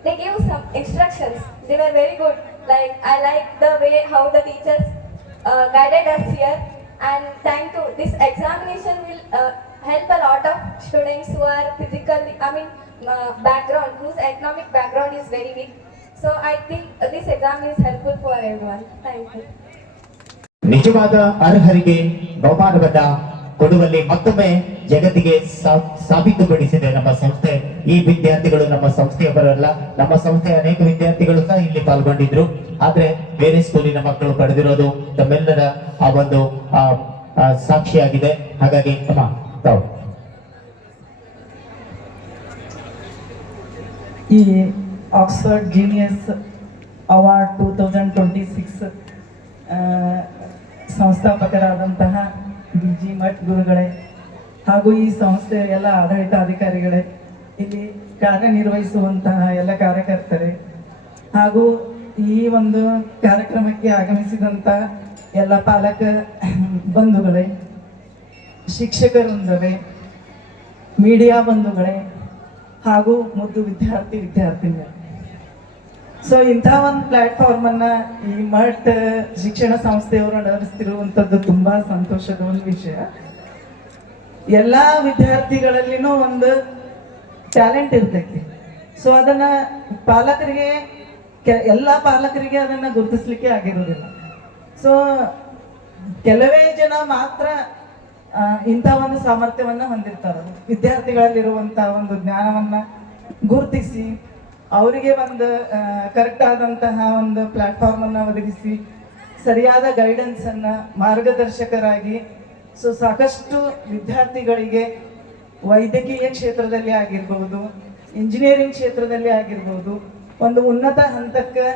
they gave some instructions. They were very good. Like I like the way how the teachers guided us here. And thank you. This examination will help a lot of students who are physically, background, whose economic background is very weak. So I think this exam is helpful for everyone. Thank you. ನಿಜವಾದ ಅರ್ಹರಿಗೆ ಬಹುಮಾನವನ್ನ ಕೊಡುವಲ್ಲಿ ಮತ್ತೊಮ್ಮೆ ಜಗತ್ತಿಗೆ ಸಾಬೀತುಪಡಿಸಿದೆ ನಮ್ಮ ಸಂಸ್ಥೆ. ಈ ವಿದ್ಯಾರ್ಥಿಗಳು ನಮ್ಮ ಸಂಸ್ಥೆಯವರಲ್ಲ, ನಮ್ಮ ಸಂಸ್ಥೆಯ ಅನೇಕ ವಿದ್ಯಾರ್ಥಿಗಳು ಸಹ ಇಲ್ಲಿ ಪಾಲ್ಗೊಂಡಿದ್ರು. ಆದ್ರೆ ಬೇರೆ ಸ್ಕೂಲಿನ ಮಕ್ಕಳು ಪಡೆದಿರೋದು ತಮ್ಮೆಲ್ಲರ ಆ ಒಂದು ಸಾಕ್ಷಿಯಾಗಿದೆ. ಹಾಗಾಗಿ ತಾವು ಈ Oxford genius award 2026 ಸಂಸ್ಥಾಪಕರಾದಂತಹ BG Math ಗುರುಗಳೇ ಹಾಗೂ ಈ ಸಂಸ್ಥೆಯ ಎಲ್ಲ ಆಡಳಿತಾಧಿಕಾರಿಗಳೇ, ಇಲ್ಲಿ ಕಾರ್ಯನಿರ್ವಹಿಸುವಂತಹ ಎಲ್ಲ ಕಾರ್ಯಕರ್ತರೇ ಹಾಗೂ ಈ ಒಂದು ಕಾರ್ಯಕ್ರಮಕ್ಕೆ ಆಗಮಿಸಿದಂಥ ಎಲ್ಲ ಪಾಲಕ ಬಂಧುಗಳೇ, ಶಿಕ್ಷಕರೊಂದವೇ, ಮೀಡಿಯಾ ಬಂಧುಗಳೇ ಹಾಗೂ ಮುದ್ದು ವಿದ್ಯಾರ್ಥಿನಿಯರು. ಸೊ ಇಂಥ ಒಂದು ಪ್ಲಾಟ್ಫಾರ್ಮ್ ಅನ್ನ ಈ ಮಠ್ ಶಿಕ್ಷಣ ಸಂಸ್ಥೆಯವರು ನಡೆಸ್ತಿರುವಂಥದ್ದು ತುಂಬಾ ಸಂತೋಷದ ಒಂದು ವಿಷಯ. ಎಲ್ಲಾ ವಿದ್ಯಾರ್ಥಿಗಳಲ್ಲಿನೂ ಒಂದು ಟ್ಯಾಲೆಂಟ್ ಇರ್ತೈತಿ. ಸೊ ಅದನ್ನ ಪಾಲಕರಿಗೆ ಎಲ್ಲಾ ಪಾಲಕರಿಗೆ ಅದನ್ನ ಗುರುತಿಸ್ಲಿಕ್ಕೆ ಆಗಿರೋದಿಲ್ಲ. ಸೊ ಕೆಲವೇ ಜನ ಮಾತ್ರ ಇಂಥ ಒಂದು ಸಾಮರ್ಥ್ಯವನ್ನ ಹೊಂದಿರ್ತಾರೆ. ವಿದ್ಯಾರ್ಥಿಗಳಲ್ಲಿರುವಂತಹ ಒಂದು ಜ್ಞಾನವನ್ನ ಗುರುತಿಸಿ ಅವರಿಗೆ ಒಂದು ಕರೆಕ್ಟ್ ಆದಂತಹ ಒಂದು ಪ್ಲಾಟ್ಫಾರ್ಮ್ ಅನ್ನ ಒದಗಿಸಿ ಸರಿಯಾದ ಗೈಡೆನ್ಸ್ ಅನ್ನ ಮಾರ್ಗದರ್ಶಕರಾಗಿ ಸೊ ಸಾಕಷ್ಟು ವಿದ್ಯಾರ್ಥಿಗಳಿಗೆ ವೈದ್ಯಕೀಯ ಕ್ಷೇತ್ರದಲ್ಲಿ ಆಗಿರ್ಬೋದು, ಇಂಜಿನಿಯರಿಂಗ್ ಕ್ಷೇತ್ರದಲ್ಲಿ ಆಗಿರ್ಬೋದು, ಒಂದು ಉನ್ನತ ಹಂತಕ್ಕೆ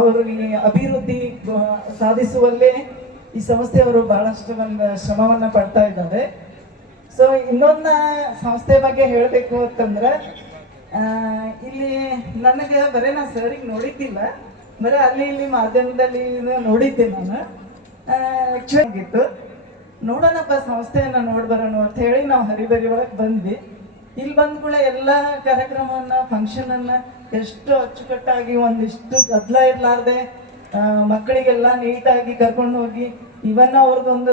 ಅವರು ಈ ಅಭಿವೃದ್ಧಿ ಸಾಧಿಸುವಲ್ಲೇ ಈ ಸಂಸ್ಥೆಯವರು ಬಹಳಷ್ಟು ಒಂದು ಶ್ರಮವನ್ನ ಪಡ್ತಾ ಇದ್ದಾರೆ. ಸೊ ಇನ್ನೊಂದು ಸಂಸ್ಥೆ ಬಗ್ಗೆ ಹೇಳಬೇಕು ಅಂತಂದ್ರೆ, ಇಲ್ಲಿ ನನಗೆ ಬರೀ ನಾ ಸರಿಗೆ ನೋಡಿದ್ದಿಲ್ಲ, ಬರೀ ಅಲ್ಲಿ ಇಲ್ಲಿ ಮಾಧ್ಯಮದಲ್ಲಿ ನೋಡಿದ್ದೆ ನಾನು. ಆಕ್ಚುಲಿ ಆಗಿತ್ತು, ನೋಡೋಣಪ್ಪ ಸಂಸ್ಥೆಯನ್ನ ನೋಡ್ಬರೋಣ ಅಂತ ಹೇಳಿ ನಾವು ಹರಿಬರಿ ಒಳಗೆ ಬಂದ್ವಿ. ಇಲ್ಲಿ ಬಂದ್ಕೂಡ ಎಲ್ಲ ಕಾರ್ಯಕ್ರಮವನ್ನ ಫಂಕ್ಷನ್ ಅನ್ನ ಎಷ್ಟು ಅಚ್ಚುಕಟ್ಟಾಗಿ ಒಂದಿಷ್ಟು ಗದ್ದಲ ಇರ್ಲಾರ್ದೆ ಮಕ್ಕಳಿಗೆಲ್ಲ ನೀಟಾಗಿ ಕರ್ಕೊಂಡು ಹೋಗಿ ಇವನ್ ಅವ್ರದ್ದೊಂದು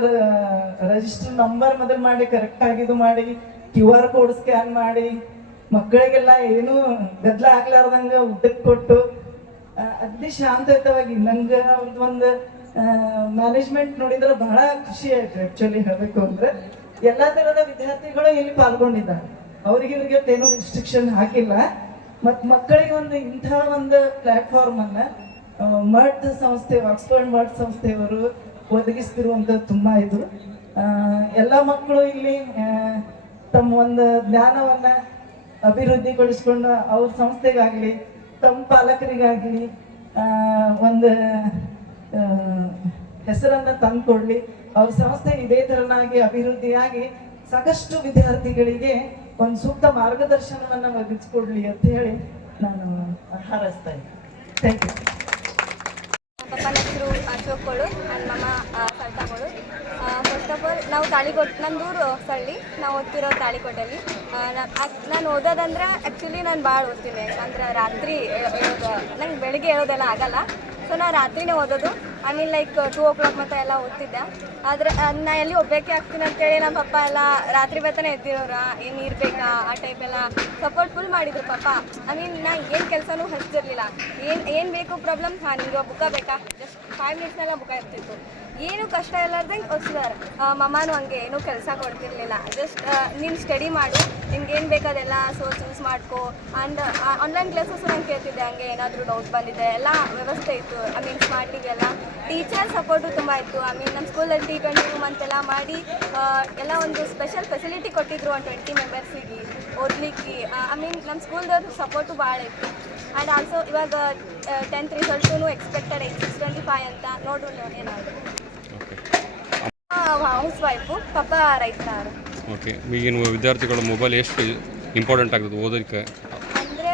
ರಿಜಿಸ್ಟರ್ ನಂಬರ್ ಮೊದಲು ಮಾಡಿ ಕರೆಕ್ಟ್ ಆಗಿದು ಮಾಡಿ QR ಕೋಡ್ ಸ್ಕ್ಯಾನ್ ಮಾಡಿ ಮಕ್ಕಳಿಗೆಲ್ಲ ಏನು ಗದ್ದಲ ಆಗ್ಲಾರ್ದಂಗ ಊಟಕ್ಕೆ ಕೊಟ್ಟು ಅತಿ ಶಾಂತಯುತವಾಗಿ ನಂಗೆ ಒಂದು ಮ್ಯಾನೇಜ್ಮೆಂಟ್ ನೋಡಿದ್ರೆ ಬಹಳ ಖುಷಿ ಆಯ್ತು. ಆಕ್ಚುಲಿ ಹೇಳ್ಬೇಕು ಅಂದ್ರೆ ಎಲ್ಲಾ ತರದ ವಿದ್ಯಾರ್ಥಿಗಳು ಇಲ್ಲಿ ಪಾಲ್ಗೊಂಡಿದ್ದಾರೆ. ಅವ್ರಿಗೆ ಇವ್ರಿಗೆ ಏನು ರಿಸ್ಟ್ರಿಕ್ಷನ್ ಹಾಕಿಲ್ಲ. ಮತ್ ಮಕ್ಕಳಿಗೆ ಒಂದು ಇಂಥ ಒಂದು ಪ್ಲಾಟ್ಫಾರ್ಮ್ ಅನ್ನ ಮಠ್ ಸಂಸ್ಥೆ, ಆಕ್ಸ್ಫರ್ಡ್ ಮಠ್ ಸಂಸ್ಥೆಯವರು ಒದಗಿಸ್ತಿರುವಂಥದ್ದು ತುಂಬಾ ಇದು. ಎಲ್ಲ ಮಕ್ಕಳು ಇಲ್ಲಿ ತಮ್ಮ ಒಂದು ಜ್ಞಾನವನ್ನ ಅಭಿವೃದ್ಧಿಗೊಳಿಸ್ಕೊಂಡು ಅವ್ರ ಸಂಸ್ಥೆಗಾಗ್ಲಿ ತಮ್ಮ ಪಾಲಕರಿಗಾಗ್ಲಿ ಒಂದು ಹೆಸರನ್ನ ತಂದ್ಕೊಡ್ಲಿ. ಅವ್ರ ಸಂಸ್ಥೆ ಇದೇ ತರನಾಗಿ ಅಭಿವೃದ್ಧಿಯಾಗಿ ಸಾಕಷ್ಟು ವಿದ್ಯಾರ್ಥಿಗಳಿಗೆ ಒಂದು ಸೂಕ್ತ ಮಾರ್ಗದರ್ಶನವನ್ನ ಒದಗಿಸ್ಕೊಡ್ಲಿ ಅಂತ ಹೇಳಿ ನಾನು ಹಾರೈಸ್ತಾ ಇದ್ದೀನಿ. Thank you. ಪಪ್ಪನ ಹೆಸರು ಅಶೋಕ್ಗಳು ಆ್ಯಂಡ್ ಮಮ್ಮ ಸರ್ತಾಗಳು. ಫಸ್ಟ್ ಆಫ್ ಆಲ್ ನಾವು ತಾಳಿಕೋಟೆ, ನಂದೂರು ಸಳ್ಳಿ, ನಾವು ಓದ್ತಿರೋ ತಾಳಿಕೋಟೆಯಲ್ಲಿ. ನಾನು ಓದೋದಂದ್ರೆ ಆ್ಯಕ್ಚುಲಿ ನಾನು ಭಾಳ ಓದ್ತೀನಿ. ಅಂದ್ರೆ ರಾತ್ರಿ ಹೇಳೋದು, ನಂಗೆ ಬೆಳಿಗ್ಗೆ ಹೇಳೋದೆಲ್ಲ ಆಗಲ್ಲ. ಸೊ ನಾನು ರಾತ್ರಿನೇ ಓದೋದು. ಐ ಮೀನ್ ಲೈಕ್ 2 o'clock ಮತ್ತು ಎಲ್ಲ ಓದ್ತಿದ್ದೆ. ಆದರೆ ನಾ ಎಲ್ಲಿ ಒಬ್ಬಾಕೆ ಆಗ್ತೀನಿ ಅಂತೇಳಿ ನಮ್ಮ ಪಪ್ಪ ಎಲ್ಲ ರಾತ್ರಿ ಬೇತನೇ ಎದ್ದಿರೋರ, ಏನು ಇರಬೇಕಾ ಆ ಟೈಪ್ ಎಲ್ಲ ಸಪೋರ್ಟ್ ಫುಲ್ ಮಾಡಿದ್ರು ಪಪ್ಪ. ಐ ಮೀನ್ ನಾ ಏನು ಕೆಲಸನೂ ಹಚ್ತಿರ್ಲಿಲ್ಲ. ಏನು ಬೇಕು ಪ್ರಾಬ್ಲಮ್, ನಿಂಗೆ ಬುಕ್ಕ ಬೇಕಾ, ಜಸ್ಟ್ 5 minutesನೆಲ್ಲ ಬುಕ್ಕ ಇರ್ತಿತ್ತು. ಏನು ಕಷ್ಟ ಇಲ್ಲಾರ್ದಂಗೆ ಓದಿಸಿದಾರೆ. ಮಮ್ಮನೂ ಹಂಗೆ ಏನೂ ಕೆಲಸ ಕೊಡ್ತಿರ್ಲಿಲ್ಲ. ಜಸ್ಟ್ ನೀನು ಸ್ಟಡಿ ಮಾಡು, ನಿಮ್ಗೆ ಏನು ಬೇಕಾದೆಲ್ಲ ಸೊ ಚೂಸ್ ಮಾಡ್ಕೋ. ಆ್ಯಂಡ್ ಆನ್ಲೈನ್ ಕ್ಲಾಸಸ್ಸು ನಂಗೆ ಕೇಳ್ತಿದ್ದೆ, ಹಂಗೆ ಏನಾದರೂ ಡೌಟ್ ಬಂದಿದೆ ಎಲ್ಲ ವ್ಯವಸ್ಥೆ ಇತ್ತು. I mean smart T V ಎಲ್ಲ ಟೀಚರ್ ಸಪೋರ್ಟು ತುಂಬ ಇತ್ತು. ಐ ಮೀನ್ ನಮ್ಮ ಸ್ಕೂಲಲ್ಲಿ T20 ರೂಮ್ ಅಂತೆಲ್ಲ ಮಾಡಿ ಎಲ್ಲ ಒಂದು ಸ್ಪೆಷಲ್ ಫೆಸಿಲಿಟಿ ಕೊಟ್ಟಿದ್ರು ಒಂದು 20 ಮೆಂಬರ್ಸಿಗೆ ಓದಲಿಕ್ಕೆ. ಐ ಮೀನ್ ನಮ್ಮ ಸ್ಕೂಲ್ದವ್ರು ಸಪೋರ್ಟು ಭಾಳ ಇತ್ತು. ಆ್ಯಂಡ್ ಆಲ್ಸೋ ಇವಾಗ 10th ರಿಸಲ್ಟೂ ಎಕ್ಸ್ಪೆಕ್ಟೆಡ್ ಐತಿ 625 ಅಂತ. ನೋಡು ಏನಾದ್ರು. ಹೌಸ್ ವೈಫು, ಪಪ್ಪ ರೈತರು. ಓಕೆ, ಈಗಿನ ವಿದ್ಯಾರ್ಥಿಗಳು ಮೊಬೈಲ್ ಎಷ್ಟು ಇಂಪಾರ್ಟೆಂಟ್ ಆಗ್ತದೆ ಓದೋದಕ್ಕೆ? ಅಂದರೆ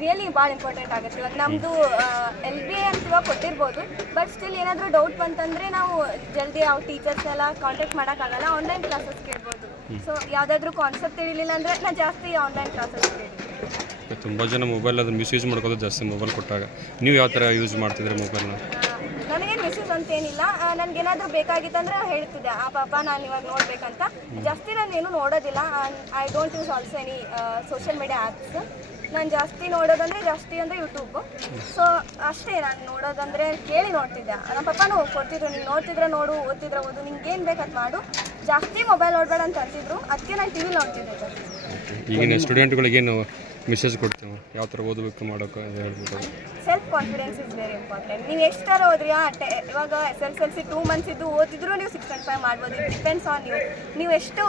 ರಿಯಲಿ ಭಾಳ ಇಂಪಾರ್ಟೆಂಟ್ ಆಗುತ್ತೆ. ಇವಾಗ ನಮ್ಮದು LBA ಅಂತ ಇವಾಗ ಕೊಟ್ಟಿರ್ಬೋದು, ಬಟ್ ಸ್ಟಿಲ್ ಏನಾದರೂ ಡೌಟ್ ಬಂತಂದರೆ ನಾವು ಜಲ್ದಿ ಅವ್ರ ಟೀಚರ್ಸ್ ಎಲ್ಲ ಕಾಂಟ್ಯಾಕ್ಟ್ ಮಾಡೋಕ್ಕಾಗಲ್ಲ. ಆನ್ಲೈನ್ ಕ್ಲಾಸಸ್ ಕೇಳ್ಬೋದು. ಸೊ ಯಾವುದಾದ್ರೂ ಕಾನ್ಸೆಪ್ಟ್ ತಿಳಿಲಿಲ್ಲ ಅಂದರೆ ನಾನು ಜಾಸ್ತಿ ಆನ್ಲೈನ್ ಕ್ಲಾಸಸ್ ಕೇಳಿ. ತುಂಬ ಜನ ಮೊಬೈಲ್ ಅದನ್ನು ಮಿಸ್ಯೂಸ್ ಮಾಡ್ಕೋದು ಜಾಸ್ತಿ. ಮೊಬೈಲ್ ಕೊಟ್ಟಾಗ ನೀವು ಯಾವ ಥರ ಯೂಸ್ ಮಾಡ್ತಿದ್ರೆ ಮೊಬೈಲ್ನ? ನನಗೇನು ಮಿಸ್ಯೂಸ್ ಅಂತೇನಿಲ್ಲ. ನನಗೇನಾದರೂ ಬೇಕಾಗಿತ್ತಂದ್ರೆ ಹೇಳ್ತಿದ್ದೆ, ಪಾಪ ನಾನು ಇವಾಗ ನೋಡಬೇಕಂತ. ಜಾಸ್ತಿ ನಾನು ಏನೂ ನೋಡೋದಿಲ್ಲ. I don't use also any social media apps. ನಾನು ಜಾಸ್ತಿ ನೋಡೋದಂದರೆ ಯೂಟ್ಯೂಬು. ಸೊ ಅಷ್ಟೇ, ನಾನು ನೋಡೋದಂದರೆ ಕೇಳಿ ನೋಡ್ತಿದ್ದೆ. ನಮ್ಮ ಪಪ್ಪನೂ ಕೊಡ್ತಿದ್ರು, ನೀನು ನೋಡ್ತಿದ್ರೆ ನೋಡು, ಓದ್ತಿದ್ರೆ ಓದು, ನಿಂಗೆ ಏನು ಬೇಕು ಅದು ಮಾಡು, ಜಾಸ್ತಿ ಮೊಬೈಲ್ ನೋಡಬೇಡ ಅಂತ ಅಂತಿದ್ರು. ಅದಕ್ಕೆ ನಾನು TV ನೋಡ್ತಿದ್ದೆ. ಈಗಿನ ಸ್ಟೂಡೆಂಟ್ಗಳಿಗೇನು ಮೆಸೇಜ್ ಕೊಡ್ತೀವಿ ಯಾವ ಥರ ಓದಬೇಕು ಮಾಡೋಕೆ ಹೇಳ್ಬೇಕು? Self confidence is very important. ನೀವು ಎಷ್ಟಾರ ಹೋದ್ರಿ ಇವಾಗ SSLC 2 months ಇದ್ದು ಓದಿದ್ರು ನೀವು 6.5 ಮಾಡ್ಬೋದು. ಇಟ್ ಡಿಪೆಂಡ್ಸ್ ಆನ್ ನೀವು ಎಷ್ಟು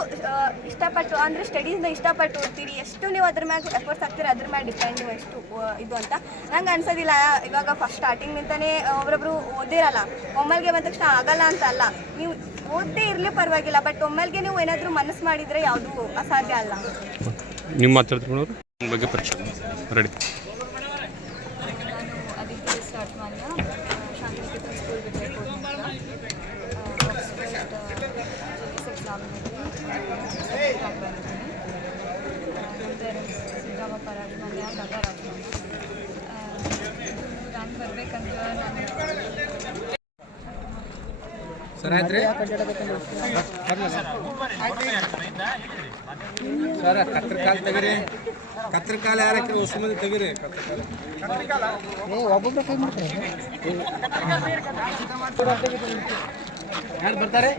ಇಷ್ಟಪಟ್ಟು ಅಂದರೆ ಸ್ಟಡೀಸ್ನ ಇಷ್ಟಪಟ್ಟು ಓದ್ತೀರಿ, ಎಷ್ಟು ನೀವು ಅದ್ರ ಮ್ಯಾಗ ಎಫರ್ಟ್ಸ್ ಹಾಕ್ತೀರಿ, ಅದ್ರ ಮ್ಯಾಗ ಡಿಪೆಂಡ್ ನೀವು ಎಷ್ಟು ಇದು ಅಂತ ನಂಗೆ ಅನ್ಸೋದಿಲ್ಲ. ಇವಾಗ ಫಸ್ಟ್ ಸ್ಟಾರ್ಟಿಂಗ್ನಿಂದನೇ ಒಬ್ಬೊಬ್ರು ಓದಿರಲ್ಲ, ಒಮ್ಮೆಲ್ಗೆ ಬಂದ ತಕ್ಷಣ ಆಗಲ್ಲ ಅಂತ ಅಲ್ಲ, ನೀವು ಓದದೇ ಇರಲಿ ಪರವಾಗಿಲ್ಲ, ಬಟ್ ಒಮ್ಮೆಲ್ಗೆ ನೀವು ಏನಾದರೂ ಮನಸ್ಸು ಮಾಡಿದರೆ ಯಾವುದೂ ಅಸಾಧ್ಯ ಅಲ್ಲ. ನೀವು ಮಾತಾಡ್ತಿರೋರು ಬಗ್ಗೆ ಪರಿಚಯ ರೆಡಿ. ನಾನು ಆದಿತ್ಯ ಸ್ಟಾರ್ಟ್ ಮಾನ್ಯ ಶಾಂತಿನಿಕೇತನ್ ಸ್ಕೂಲ್ ವಿಜಯಪುರ ಎಕ್ಸಾಮ್ನಲ್ಲಿ ಬಂದಿದ್ದೀನಿ. ನನ್ನ ಪೇರೆಂಟ್ಸ್ ಸಿದ್ದರಾಮ ಪರಾಡಿ ಮನೆಯ ಗದರಾಜ್. ನಾನು ಬರಬೇಕಂದ್ರೆ ಸರ್ ಕತ್ರಕಾಲ್ ತೆಗೀರಿ, ಕತ್ರಕಾಲ ಯಾರಕ್ಕೆ ಹೊಸ ಮಂದಿ ತೆಗೀರಿ. ಯಾರು ಬರ್ತಾರೆ?